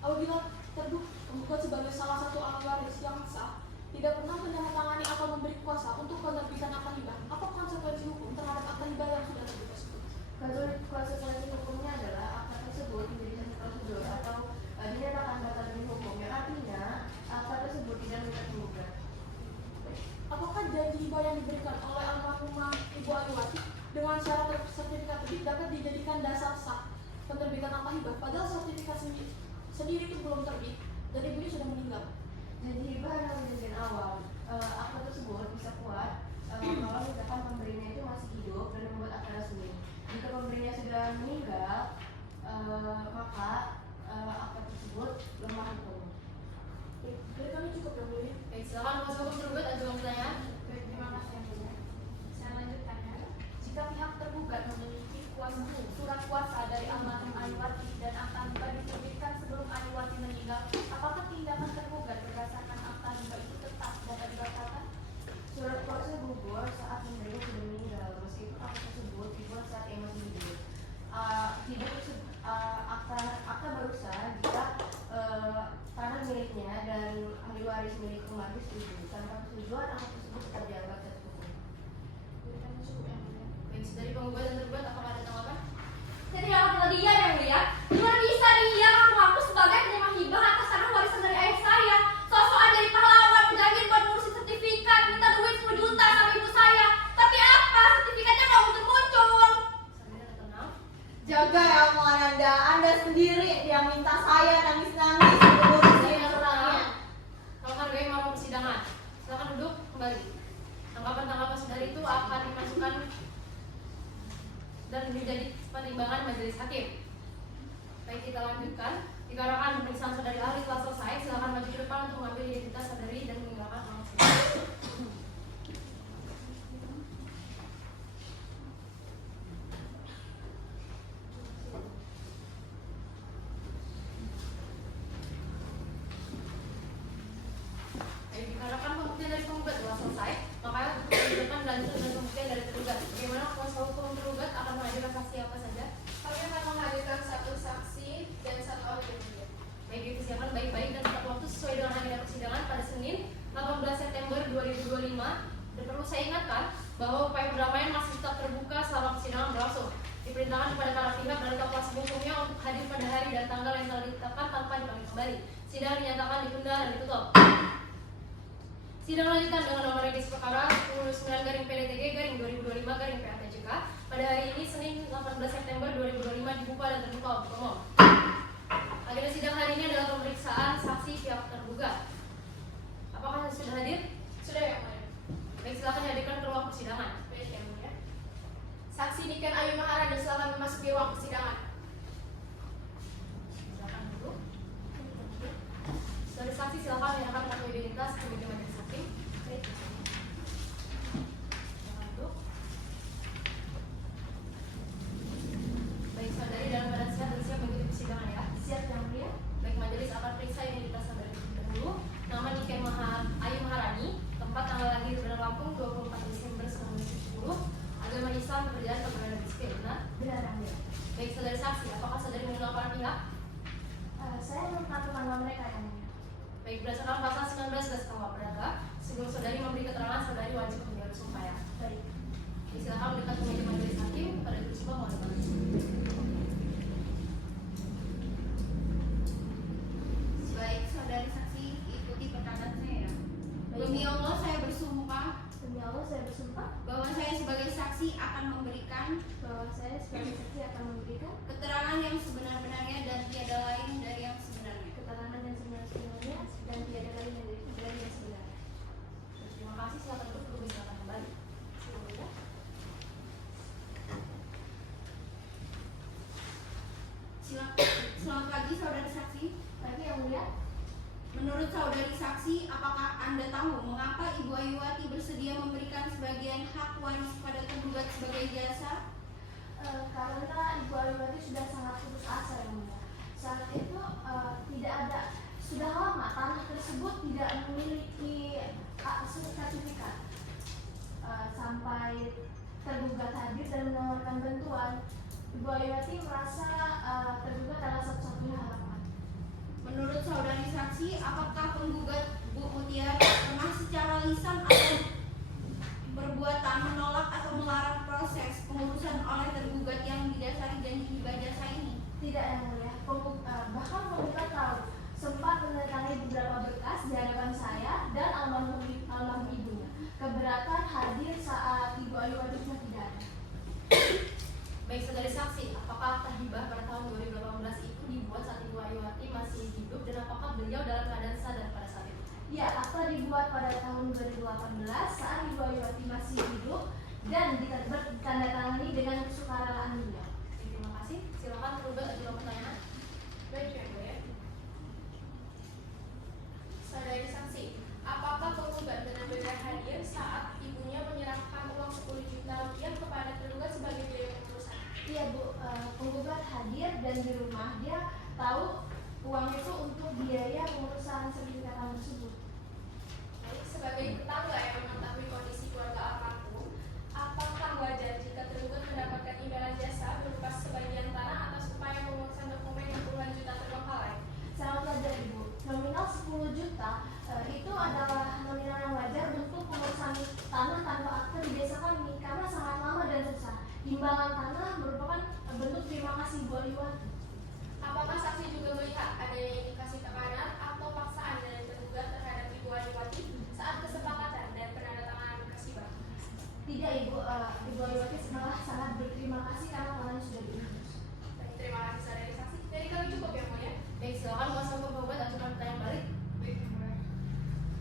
Apabila tergugat sebagai salah satu ahli waris yang sah, tidak pernah menandatangani atau memberi kuasa untuk penerbitan akta hibah, apa konsekuensi hukum terhadap akta hibah yang sudah terbit tersebut? Konsekuensi hukumnya adalah akta tersebut menjadi satu prosedur atau dinyatakan batal demi hukum, yang artinya akta tersebut tidak bisa digugat. Apakah janji hibah yang diberikan oleh almarhumah Ibu Aliwati dengan syarat sertifikat terbit dapat dijadikan dasar sah penerbitan akta hibah, padahal sertifikat sendiri itu belum terbit dan ibunya sudah meninggal? Janji hibah adalah perjanjian awal. Akta tersebut bisa kuat kalau misalkan pemberinya itu masih hidup dan membuat akta resmi. Jika pemberinya sudah meninggal, maka akta tersebut lemah hukum. Dari kami cukup yang mulia. Baik, silakan kuasa hukum tergugat ajukan pertanyaan. Baik, terima kasih yang mulia. Saya lanjutkan ya. Jika pihak tergugat memiliki surat kuasa dari almarhum Aliwati dan akta hibah diterbitkan sebelum Aliwati meninggal, apakah tindakan tergugat berdasarkan akta hibah itu tetap dapat dibatalkan? Surat kuasa gugur saat pemberinya sudah meninggal, meskipun akta tersebut dibuat saat ia masih hidup. Akta baru sah jika tanah miliknya dan ahli waris milik kembali setuju. Tanpa persetujuan, akta tersebut tetap dianggap cacat hukum. Dari kami cukup yang mulia. Baik, dari penggugat dan tergugat apakah ada tanggapan? Saya tidak akan tinggal diam yang mulia. Gimana bisa dia mengaku sebagai penerima hibah atas tanah warisan dari ayah saya? Sosokan jadi pahlawan, penjamin buat ngurusin sertifikat, minta duit 10 juta sama ibu saya. Tapi apa? Sertifikatnya nggak muncul-muncul. Saudari ada tenang. Jaga ya omongan Anda sendiri yang minta saya nangis-nangis ngurusin suratnya. Kalau hargai mau persidangan, silakan duduk kembali. Tanggapan-tanggapan saudari itu akan dimasukkan dan menjadi pertimbangan majelis hakim. Baik, kita lanjutkan. Dikarenakan pemeriksaan saudari ahli telah selesai, silakan maju ke depan untuk mengambil identitas saudari dan meninggalkan ruang sidang. Baik, dikarenakan pembuktian dari penggugat telah selesai, maka depan dilanjutkan dengan pembuktian dari tergugat. Bagaimana kuasa hukum tergugat akan menghadirkan saksi apa saja? Kami akan menghadirkan satu saksi dan satu ahli waris. Baik, dipersiapkan baik-baik dan tepat waktu sesuai dengan agenda persidangan pada Senin 18 September 2025. Dan perlu saya ingatkan bahwa upaya perdamaian masih tetap terbuka selama persidangan berlangsung. Diperintahkan kepada para pihak dan kuasa hukumnya untuk hadir pada hari dan tanggal yang telah ditetapkan tanpa dipanggil kembali. Sidang dinyatakan ditunda dan ditutup. Sidang lanjutan dengan nomor regis perkara 10-9-PDTG-2025-PATJK pada hari ini Senin 18 September 2025 dibuka dan terbuka untuk umum. Agenda sidang hari ini adalah pemeriksaan saksi pihak tergugat. Apakah sudah hadir? Sudah ya, Mulia. Baik, silakan dihadirkan ke ruang persidangan. Baik ya, Mulia. Saksi Niken Ayu Maharani silakan memasuki ruang persidangan. Silakan dulu. Dari saksi silakan menyerahkan kartu identitas ke meja majelis hakim. Baik. Silakan duduk. Baik, saudari dalam keadaan sehat dan siap mengikuti persidangan ya. Siap yang mulia. Baik, majelis akan periksa identitas saudari terlebih dahulu. Nama Niken Ayu Maharani, tempat tanggal lahir Bandar Lampung 24 Desember 1970, agama Islam, pekerjaan pegawai negeri sipil, benar? Benar yang mulia. Baik, saudari saksi, apakah saudari mengenal para pihak? Saya menentukan nama mereka yang mulia. Baik, berdasarkan pasal 19 KUHP Perdata, sebelum saudari memberi keterangan, saudari wajib mendengar sumpah ya. Baik. Silakan mendekat ke meja majelis hakim. Pada itu sumpah mohon dibantu. Baik, saudari saksi, ikuti perkataan saya. Demi Allah saya bersumpah Demi Allah saya bersumpah bahwa saya sebagai saksi akan memberikan bahwa saya sebagai saksi akan memberikan keterangan yang sebenar-benarnya dan tiada lain dari yang sebenarnya. keterangan yang sebenarnya dan tiada lain dari yang sebenarnya. Terima kasih. Silakan duduk. Silakan kembali. Silakan. Selamat pagi saudari saksi. Pagi yang mulia. Menurut saudari saksi, apakah Anda tahu mengapa Ibu Ayuwati bersedia memberikan sebagian hak waris pada tergugat sebagai jasa? Karena Ibu Ayuwati sudah sangat putus asa yang mulia. Saat itu sudah lama tanah tersebut tidak memiliki sertifikat. Sampai tergugat hadir dan menawarkan bantuan, Ibu Ayuwati merasa tergugat adalah satu-satunya harapan. Menurut saudari saksi, apakah penggugat Bu Mutiara pernah secara lisan atau perbuatan menolak atau melarang proses pengurusan oleh tergugat yang didasari janji hibah jasa ini? Tidak yang mulia. Bahkan penggugat tahu sempat menandatangani beberapa berkas di hadapan saya dan almarhum ibunya. Keberatan hadir saat Ibu Ayuwati sudah tidak ada. Baik, saudari saksi, apakah akta hibah pada tahun 2018 itu dibuat saat Ibu Ayuwati masih hidup dan apakah beliau dalam keadaan sadar pada saat itu? Ya, akta dibuat pada tahun 2018 saat Ibu Ayuwati masih hidup dan ditandatangani dengan kesukaraan beliau. Terima kasih. Silakan tergugat ajukan pertanyaan. Baik ya, Mulia. Saudari saksi, apakah penggugat benar-benar hadir saat ibunya menyerahkan uang 10 juta rupiah kepada tergugat sebagai biaya pengurusan? Iya Bu, penggugat hadir dan di rumah dia tahu uang itu untuk biaya pengurusan sertifikat tanah tersebut. Baik, sebagai tetangga yang mengetahui kondisi keluarga almarhum, apakah wajar jika tergugat mendapatkan imbalan jasa berupa sebagian tanah atas upaya pengurusan dokumen yang puluhan juta terbengkalai? Sangat wajar Ibu. Nominal 10 juta itu adalah nominal yang wajar untuk pengurusan tanah tanpa akte di desa kami karena sangat lama dan susah. Imbalan tanah merupakan bentuk terima kasih Ibu Ayuwati. Apakah saksi juga melihat adanya indikasi tekanan atau paksaan dari tergugat terhadap Ibu Ayuwati saat kesepakatan dan penandatanganan berkas hibah? Tidak Ibu, Ibu Ayuwati malah sangat berterima kasih karena tanahnya sudah diurus. Baik, terima kasih saudari saksi. Dari kami cukup ya, Mulia. Baik, silakan kuasa hukum penggugat ajukan pertanyaan balik.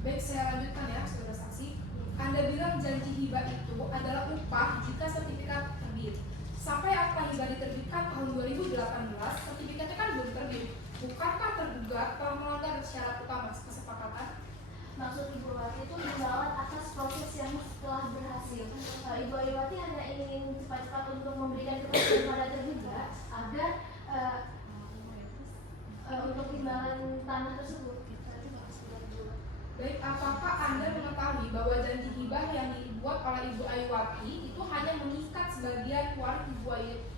Baik, saya lanjutkan ya, saudara saksi. Anda bilang janji hibah itu adalah upah jika sertifikat terbit. Sampai akta hibah diterbitkan tahun 2018, sertifikatnya kan belum terbit. Bukankah tergugat telah melanggar syarat utama kesepakatan? Maksud Ibu Ayuwati itu imbalan atas proses yang telah berhasil. Ibu Ayuwati hanya ingin cepat-cepat untuk memberikan kepastian pada tergugat agar untuk imbalan tanah tersebut. Baik, apakah Anda mengetahui bahwa janji hibah yang dibuat oleh Ibu Ayuwati itu hanya mengikat sebagian waris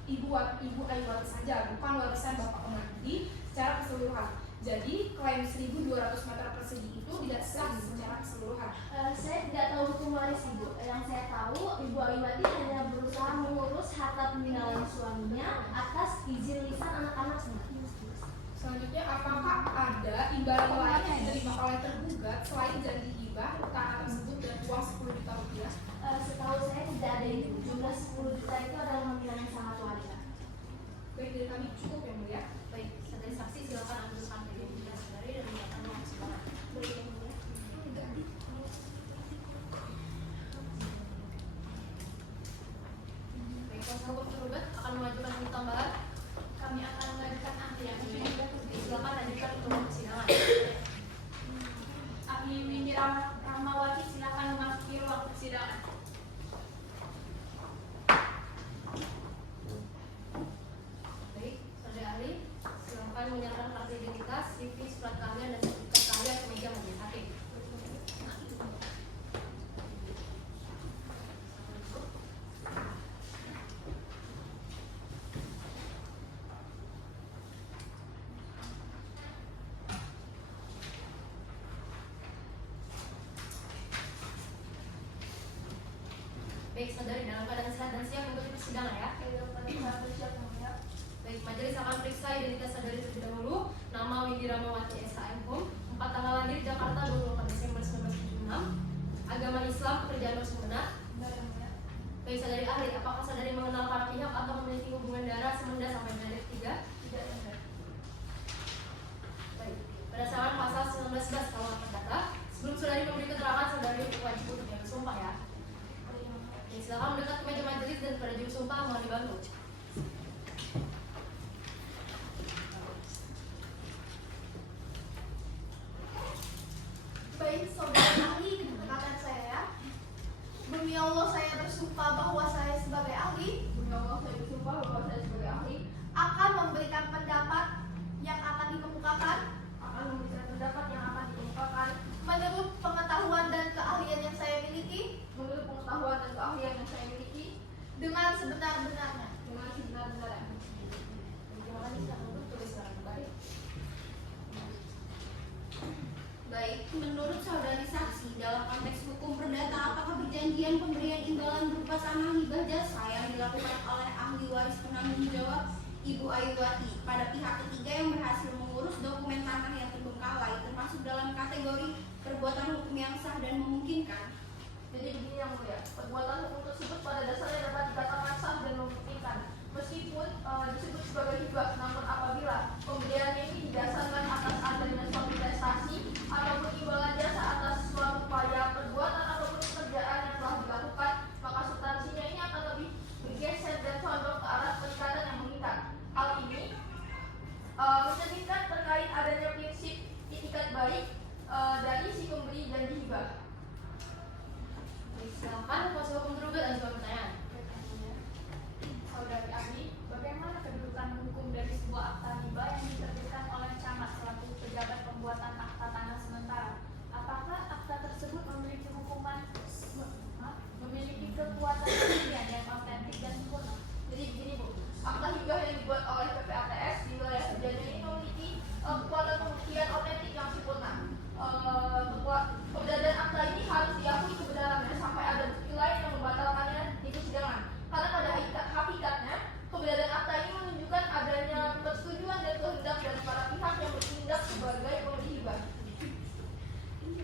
Ibu Ayuwati saja, bukan warisan Bapak Omardi secara keseluruhan. Jadi, klaim 1.200 meter persegi itu tidak sah secara keseluruhan. Saya tidak tahu hukum waris Ibu. Yang saya tahu, Ibu Ayuwati hanya berusaha mengurus harta peninggalan suaminya atas izin lisan anak-anaknya. Selanjutnya, apakah ada imbalan lain yang diterima oleh tergugat selain janji hibah, tanah jumlah 10 juta itu adalah nominal yang sangat wajar. Baik, dari kami cukup yang mulia. Baik, saudari saksi silakan ambil sampel identitas saudari dan menyatakan ruang persidangan. Baik, yang mulia. Baik, kuasa hukum tergugat akan mengajukan bukti tambahan. Kami akan mengajukan ahli yang mulia. Silakan lanjutkan ke ruang persidangan. Ahli Windy Rahmawati silakan memasuki ruang persidangan. Baik, saudara ahli, silakan menyerahkan kartu identitas, CV, surat keahlian dan sertifikat keahlian ke meja majelis hakim. Baik, saudari dalam keadaan sehat dan siap mengikuti persidangan ya. Baik, majelis akan periksa identitas saudari terlebih dahulu. Nama Windy Rahmawati SHM Hum, 4 tanggal lahir Jakarta 24 Desember 1976. Agama Islam, pekerjaan harus benar. Baik, saudari ahli, apakah saudari mengenal para pihak atau memiliki hubungan darah semenda sampai menjadi 3? Tidak, yang mulia. Baik, berdasarkan pasal 19 KUH Perdata, sebelum saudari memberi keterangan, saudari wajib untuk bersumpah ya. Oke, silakan mendekat ke meja majelis dan pada juru sumpah mohon dibantu. Baik, saudara ahli, dengarkan saya ya. Demi Allah saya bersumpah bahwa saya sebagai ahli akan memberikan pendapat yang akan dikemukakan menurut pengetahuan dan keahlian yang saya miliki dengan sebenar-benarnya. Terima kasih, silakan untuk tulis surat kembali. Baik, menurut saudari saksi, dalam konteks hukum perdata, apakah perjanjian pemberian imbalan berupa tanah hibah jasa yang dilakukan oleh ahli waris penanggung jawab Ibu Ayuwati pada pihak ketiga yang berhasil mengurus dokumen tanah yang terbengkalai termasuk dalam kategori perbuatan hukum yang sah dan memungkinkan? Jadi begini yang mulia, perbuatan hukum tersebut pada dasarnya dapat dikatakan sah dan memungkinkan meskipun disebut sebagai hibah, namun apabila pemberiannya ini didasarkan atas adanya suatu prestasi ataupun imbalan jasa atas suatu upaya perbuatan ataupun pekerjaan yang telah dilakukan, maka substansinya ini akan lebih bergeser dan condong ke arah perikatan yang mengikat. Hal ini mencerminkan terkait adanya prinsip itikat baik dari si pemberi janji hibah. Baik, silakan kuasa hukum tergugat ajukan pertanyaan. Saudari ahli, bagaimana kedudukan hukum dari sebuah akta hibah yang diterbitkan oleh camat selaku pejabat pembuatan akta tanah sementara? Apakah akta tersebut memiliki kekuatan pemberian yang otentik dan sempurna? Jadi begini Bu, akta hibah yang dibuat oleh PPATS di wilayah kerjanya ini memiliki kekuatan pembuktian otentik yang sempurna. Keberadaan akta ini harus diakui kebenarannya sampai ada bukti lain yang membatalkannya di persidangan. Karena pada hakikatnya, keberadaan akta ini menunjukkan adanya persetujuan dan kehendak dari para pihak yang bertindak sebagai pemberi hibah.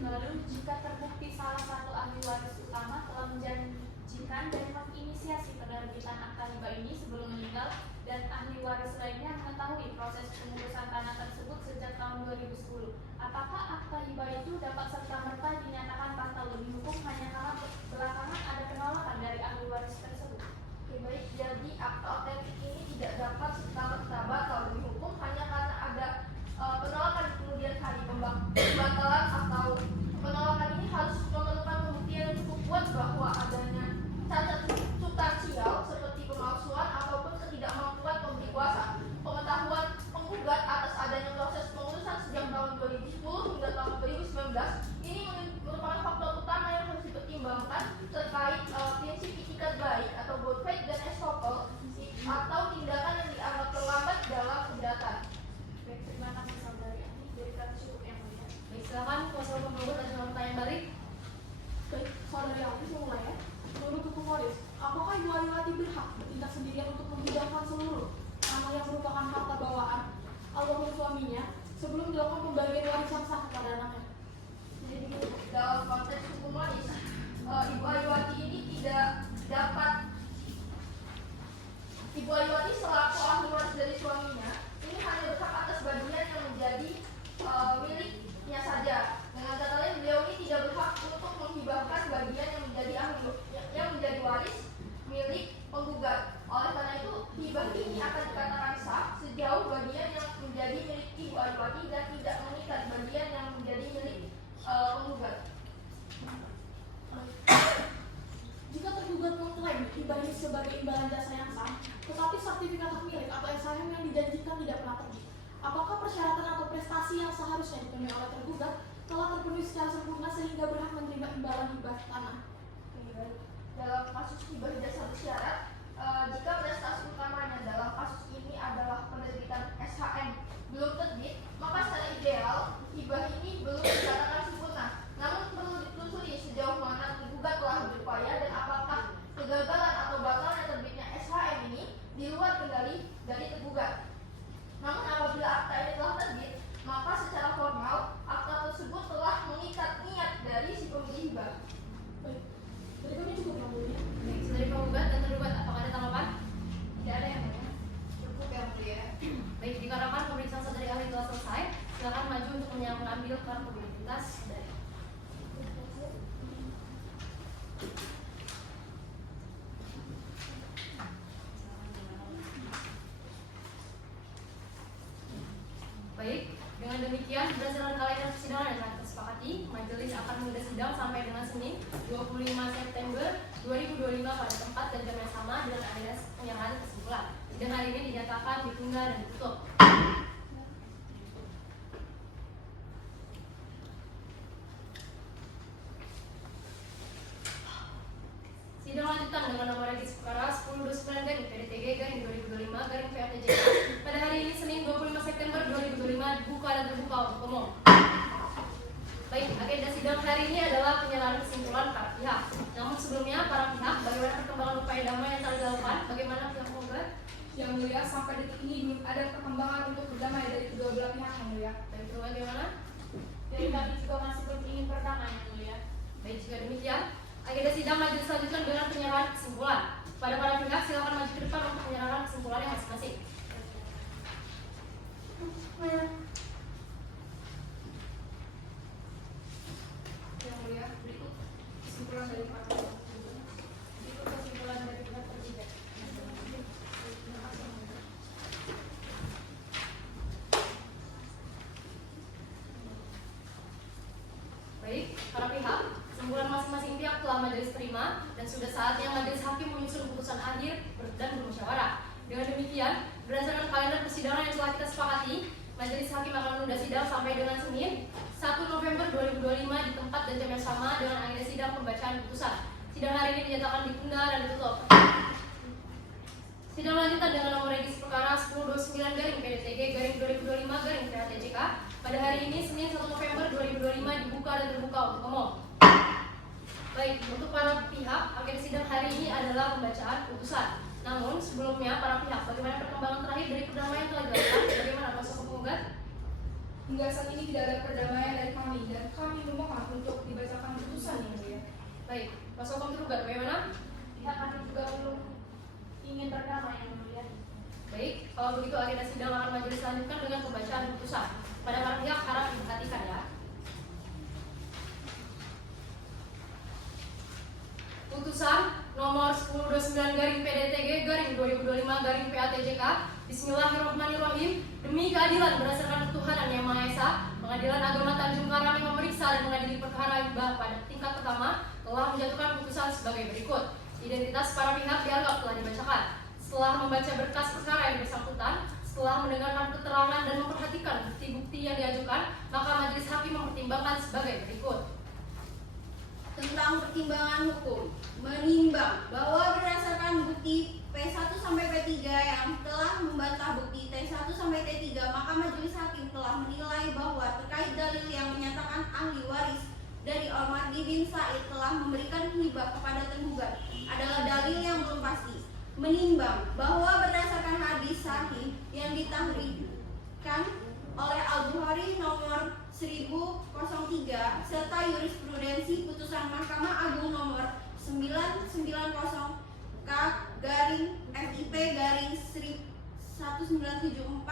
Lalu, jika terbukti salah satu ahli waris utama telah menjanjikan dan menginisiasi penerbitan akta hibah ini sebelum meninggal dan ahli waris lainnya mengetahui proses pengurusan tanah tersebut sejak tahun 2010, apakah akta hibah itu dapat serta-merta dinyatakan batal demi hukum hanya karena belakangan ada penolakan dari ahli waris tersebut? Oke, baik, jadi akta otentik ini tidak dapat serta-merta batal demi hukum hanya karena ada penolakan di kemudian hari. Pembatalan atau penolakan ini harus memerlukan pembuktian yang cukup kuat bahwa adanya cacat substansial seperti pemalsuan ataupun ketidakmampuan pemberi kuasa. Pengetahuan penggugat atas adanya proses pengurusan sejak tahun 2010 hingga tahun 2019 ini merupakan faktor utama yang harus dipertimbangkan terkait prinsip itikat baik atau good faith dan estoppel atau tindakan yang dianggap terlambat dalam keberatan. Baik, terima kasih saudari ahli. Berikan cukup yang mulia. Baik, silakan kuasa hukum tergugat ajukan pertanyaan balik. Baik, saudari ahli semula ya. Menurut hukum waris, apakah Ibu Ayuwati berhak bertindak sendirian untuk memindahkan seluruh tanah yang merupakan harta bawaan almarhum suaminya sebelum dilakukan pembagian warisan sah kepada anaknya? Jadi begini, dalam konteks hukum waris, Ibu Ayuwati ini tidak dapat 3 tidak mengikat bagian yang menjadi milik penggugat. Jika tergugat mengklaim hibah ini sebagai imbalan jasa yang sah, tetapi sertifikat hak milik atau SHM yang dijanjikan tidak pernah terbit, apakah persyaratan atau prestasi yang seharusnya dipenuhi oleh tergugat telah terpenuhi secara sempurna sehingga berhak menerima imbalan hibah tanah? Dalam kasus hibah jasa bersyarat, jika prestasi utamanya dalam kasus ini adalah penerbitan SHM belum terbit, maka secara ideal hibah ini belum dikatakan sempurna. Namun perlu ditelusuri sejauh mana tergugat telah berupaya dan apakah kegagalan atau batalnya terbitnya SHM ini di luar kendali dari tergugat. Namun apabila akta ini telah terbit, maka secara formal akta tersebut telah mengikat niat dari si pemberi hibah. Baik, berikutnya cukup yang mulia. Baik, dari penggugat dan tergugat, apakah ada tanggapan? Tidak ada yang mulia. Cukup yang mulia. Baik, dikarenakan pemeriksaan saudari ahli telah selesai, silakan maju untuk mengambil kartu identitas saudari. Baik, dengan demikian berdasarkan kalender persidangan yang telah disepakati, majelis akan menunda sidang sampai dengan Senin 25 September 2025 pada tempat dan jam yang sama dengan agenda penyerahan kesimpulan. Sidang hari ini dinyatakan ditunda dan ditutup. Sidang lanjutan dengan nomor regis perkara 1029 PDTG /2025 PATJK pada hari ini Senin 25 September 2025 dibuka dan terbuka untuk umum. Baik, agenda sidang hari ini adalah penyerahan kesimpulan para pihak. Namun sebelumnya para pihak, bagaimana perkembangan upaya damai yang telah dilakukan? Bagaimana pihak penggugat? Yang mulia, sampai detik ini belum ada perkembangan untuk berdamai dari kedua belah pihak yang mulia. Baik, bagaimana? Dari kami juga masih belum ingin berdamai yang mulia. Baik, jika demikian, agenda sidang majelis selanjutkan dengan penyerahan kesimpulan. Pada para pihak, silakan maju ke depan untuk penyerahan kesimpulannya masing-masing. Yang mulia, berikut kesimpulan dari para pihak. Berikut kesimpulan dari pihak tergugat. Baik, para pihak, kesimpulan masing-masing pihak telah majelis terima dan sudah saatnya majelis hakim menyusun putusan akhir dan bermusyawarah. Dengan demikian, berdasarkan kalender persidangan yang telah kita sepakati, majelis hakim akan menunda sidang sampai dengan Senin 1 November 2025 di tempat dan jam yang sama dengan agenda sidang pembacaan putusan. Sidang hari ini dinyatakan ditunda dan ditutup. Sidang lanjutan dengan nomor regis perkara 1029 PDTG /2025 PATJK pada hari ini Senin 1 November 2025 dibuka dan terbuka untuk umum. Baik, untuk para pihak, agenda sidang hari ini adalah pembacaan putusan. Namun sebelumnya para pihak, bagaimana perkembangan terakhir dari perdamaian yang telah dilakukan? Bagaimana kuasa penggugat? Hingga saat ini tidak ada perdamaian dari kami dan kami memohon untuk dibacakan putusan yang mulia. Baik, kuasa hukum tergugat bagaimana? Pihak kami juga belum ingin berdamai yang mulia. Baik, kalau begitu agenda sidang akan majelis lanjutkan dengan pembacaan putusan. Pada para pihak harap diperhatikan ya. Putusan nomor 1029 PDTG /2025 PATJK. Bismillahirrahmanirrahim. Demi keadilan berdasarkan ketuhanan yang Maha Esa, Pengadilan Agama Tanjung Karang yang memeriksa dan mengadili perkara hibah pada tingkat pertama telah menjatuhkan putusan sebagai berikut. Identitas para pihak dianggap telah dibacakan. Setelah membaca berkas perkara yang bersangkutan, setelah mendengarkan keterangan dan memperhatikan bukti-bukti yang diajukan, maka majelis hakim mempertimbangkan sebagai berikut. Tentang pertimbangan hukum, menimbang bahwa berdasarkan bukti P1 sampai P3 yang telah membantah bukti T1 sampai T3, maka majelis hakim telah menilai bahwa terkait dalil yang menyatakan ahli waris dari Almardi bin Said telah memberikan hibah kepada tergugat adalah dalil yang belum pasti. Menimbang bahwa berdasarkan hadis sahih yang ditahrikkan oleh Al-Bukhari nomor 1003 serta jurisprudensi putusan Mahkamah Agung nomor 990K/FIP/1974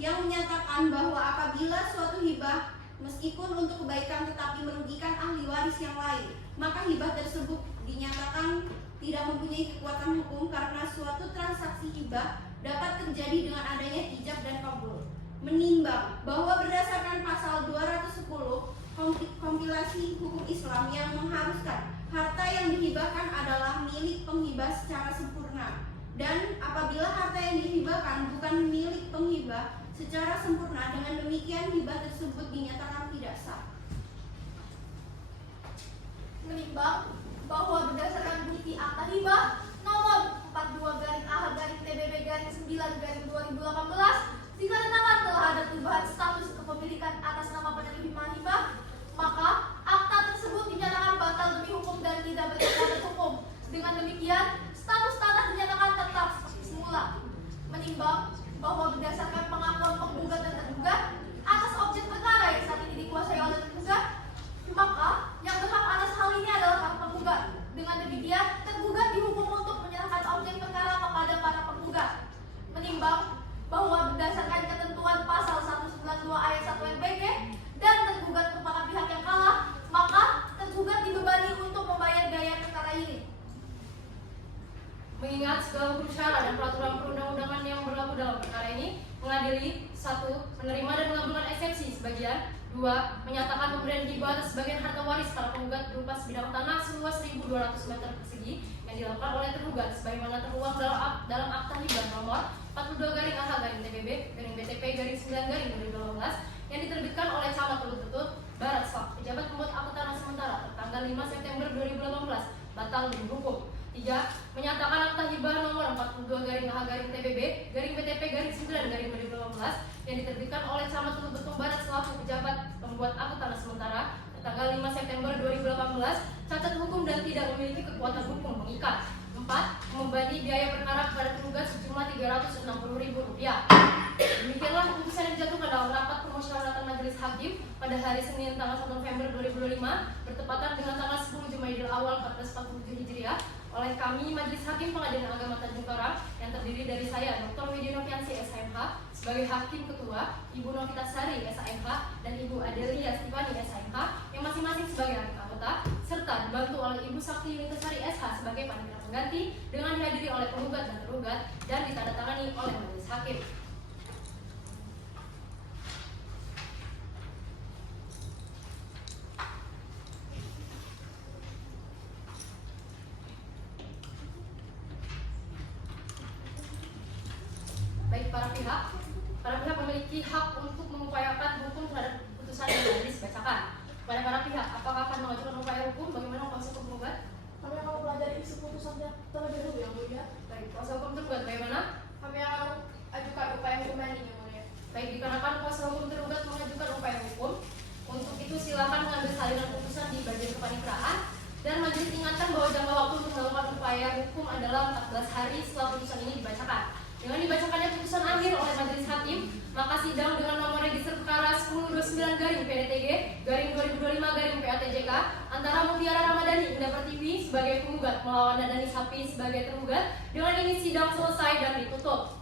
yang menyatakan bahwa apabila suatu hibah meskipun untuk kebaikan tetapi merugikan ahli waris yang lain, maka hibah tersebut dinyatakan tidak mempunyai kekuatan hukum karena suatu transaksi hibah dapat terjadi dengan adanya ijab dan kabul. menimbang bahwa berdasarkan pasal 210 kompilasi hukum Islam yang mengharuskan harta yang dihibahkan adalah milik penghibah secara sempurna, dan apabila harta yang dihibahkan bukan milik penghibah secara sempurna, dengan demikian hibah tersebut dinyatakan tidak sah. Menimbang bahwa berdasarkan bukti akta hibah nomor 42/AH-TBB-9/2018 dikarenakan telah ada perubahan status kepemilikan atas nama penerima hibah, maka akta tersebut dinyatakan batal demi hukum dan tidak berkekuatan hukum. Dengan demikian, status tanah dinyatakan tetap seperti semula. Menimbang bahwa berdasarkan pengakuan penggugat dan tergugat atas objek perkara yang saat ini dikuasai oleh tergugat, maka yang berhak atas hal ini adalah para penggugat. Dengan demikian, tergugat dihukum untuk menyerahkan objek perkara kepada para penggugat. Menimbang bahwa berdasarkan ketentuan pasal 192 ayat 1 RPG dan tergugat merupakan pihak yang kalah, maka tergugat dibebani untuk membayar biaya perkara ini. Mengingat segala hukum syara dan peraturan perundang-undangan yang berlaku dalam perkara ini, mengadili 1. Menerima dan mengabulkan eksepsi sebagian. 2. Menyatakan pemberian hibah atas sebagian harta waris para penggugat berupa sebidang tanah seluas 1.200 meter persegi yang dilakukan oleh tergugat sebagaimana tertuang dalam akta hibah nomor 42/AH-TBB-BTP-9/2018 yang diterbitkan oleh Camat Teluk Betut Barat selaku pejabat pembuat akta tanah sementara tertanggal 5 September 2018 batal demi hukum. 3. Menyatakan akta hibah nomor 42/AH-TBB-BTP-9/2018 yang diterbitkan oleh Camat Teluk Betut Barat selaku pejabat pembuat akta tanah sementara tertanggal 5 September 2018 cacat hukum dan tidak memiliki kekuatan hukum mengikat. 4. Membebani biaya perkara kepada tergugat sejumlah Rp360.000. Demikianlah keputusan yang dijatuhkan dalam rapat permusyawaratan majelis hakim pada hari Senin tanggal 1 November 2025 bertepatan dengan tanggal 10 Jumadil Awal 1447 Hijriah oleh kami Majelis Hakim Pengadilan Agama Tanjung Karang yang terdiri dari saya Dr. Widyo Noviansi SHMH sebagai Hakim Ketua, Ibu Novita Sari SHMH dan Ibu Adelia Stefani SHMH yang masing-masing sebagai hakim anggota, serta dibantu oleh Ibu Sakti Yulitasari SH sebagai panitia pengganti dengan dihadiri oleh penggugat dan tergugat dan ditandatangani oleh Majelis Hakim. Baik para pihak memiliki hak untuk mengupayakan hukum terhadap putusan yang majelis bacakan. Kepada para pihak, apakah akan mengajukan upaya hukum? Bagaimana kuasa hukum tergugat? Kami akan mempelajari isi putusannya terlebih dahulu yang mulia. Baik, kuasa hukum tergugat bagaimana? Kami akan ajukan upaya hukum banding yang mulia. Baik, dikarenakan kuasa hukum tergugat mengajukan upaya hukum, untuk itu silakan mengambil salinan putusan di bagian kepanitraan dan majelis ingatkan bahwa jangka waktu untuk melakukan upaya hukum adalah 14 hari setelah putusan ini dibacakan. Dengan dibacakannya putusan akhir oleh majelis hakim, maka sidang dengan nomor register perkara 1029-PDTG-2025-PATJK antara Mutiara Ramadhani Indah Pertiwi sebagai penggugat melawan Dadani Sapi sebagai tergugat, dengan ini sidang selesai dan ditutup.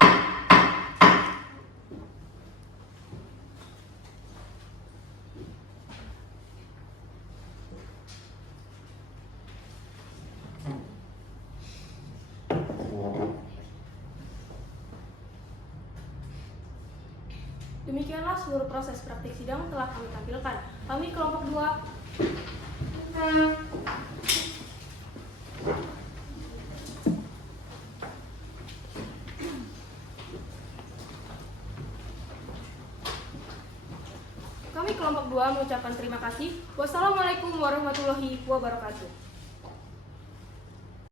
Demikianlah seluruh proses praktik sidang telah kami tampilkan. Kami kelompok 2 mengucapkan terima kasih. Wassalamualaikum warahmatullahi wabarakatuh.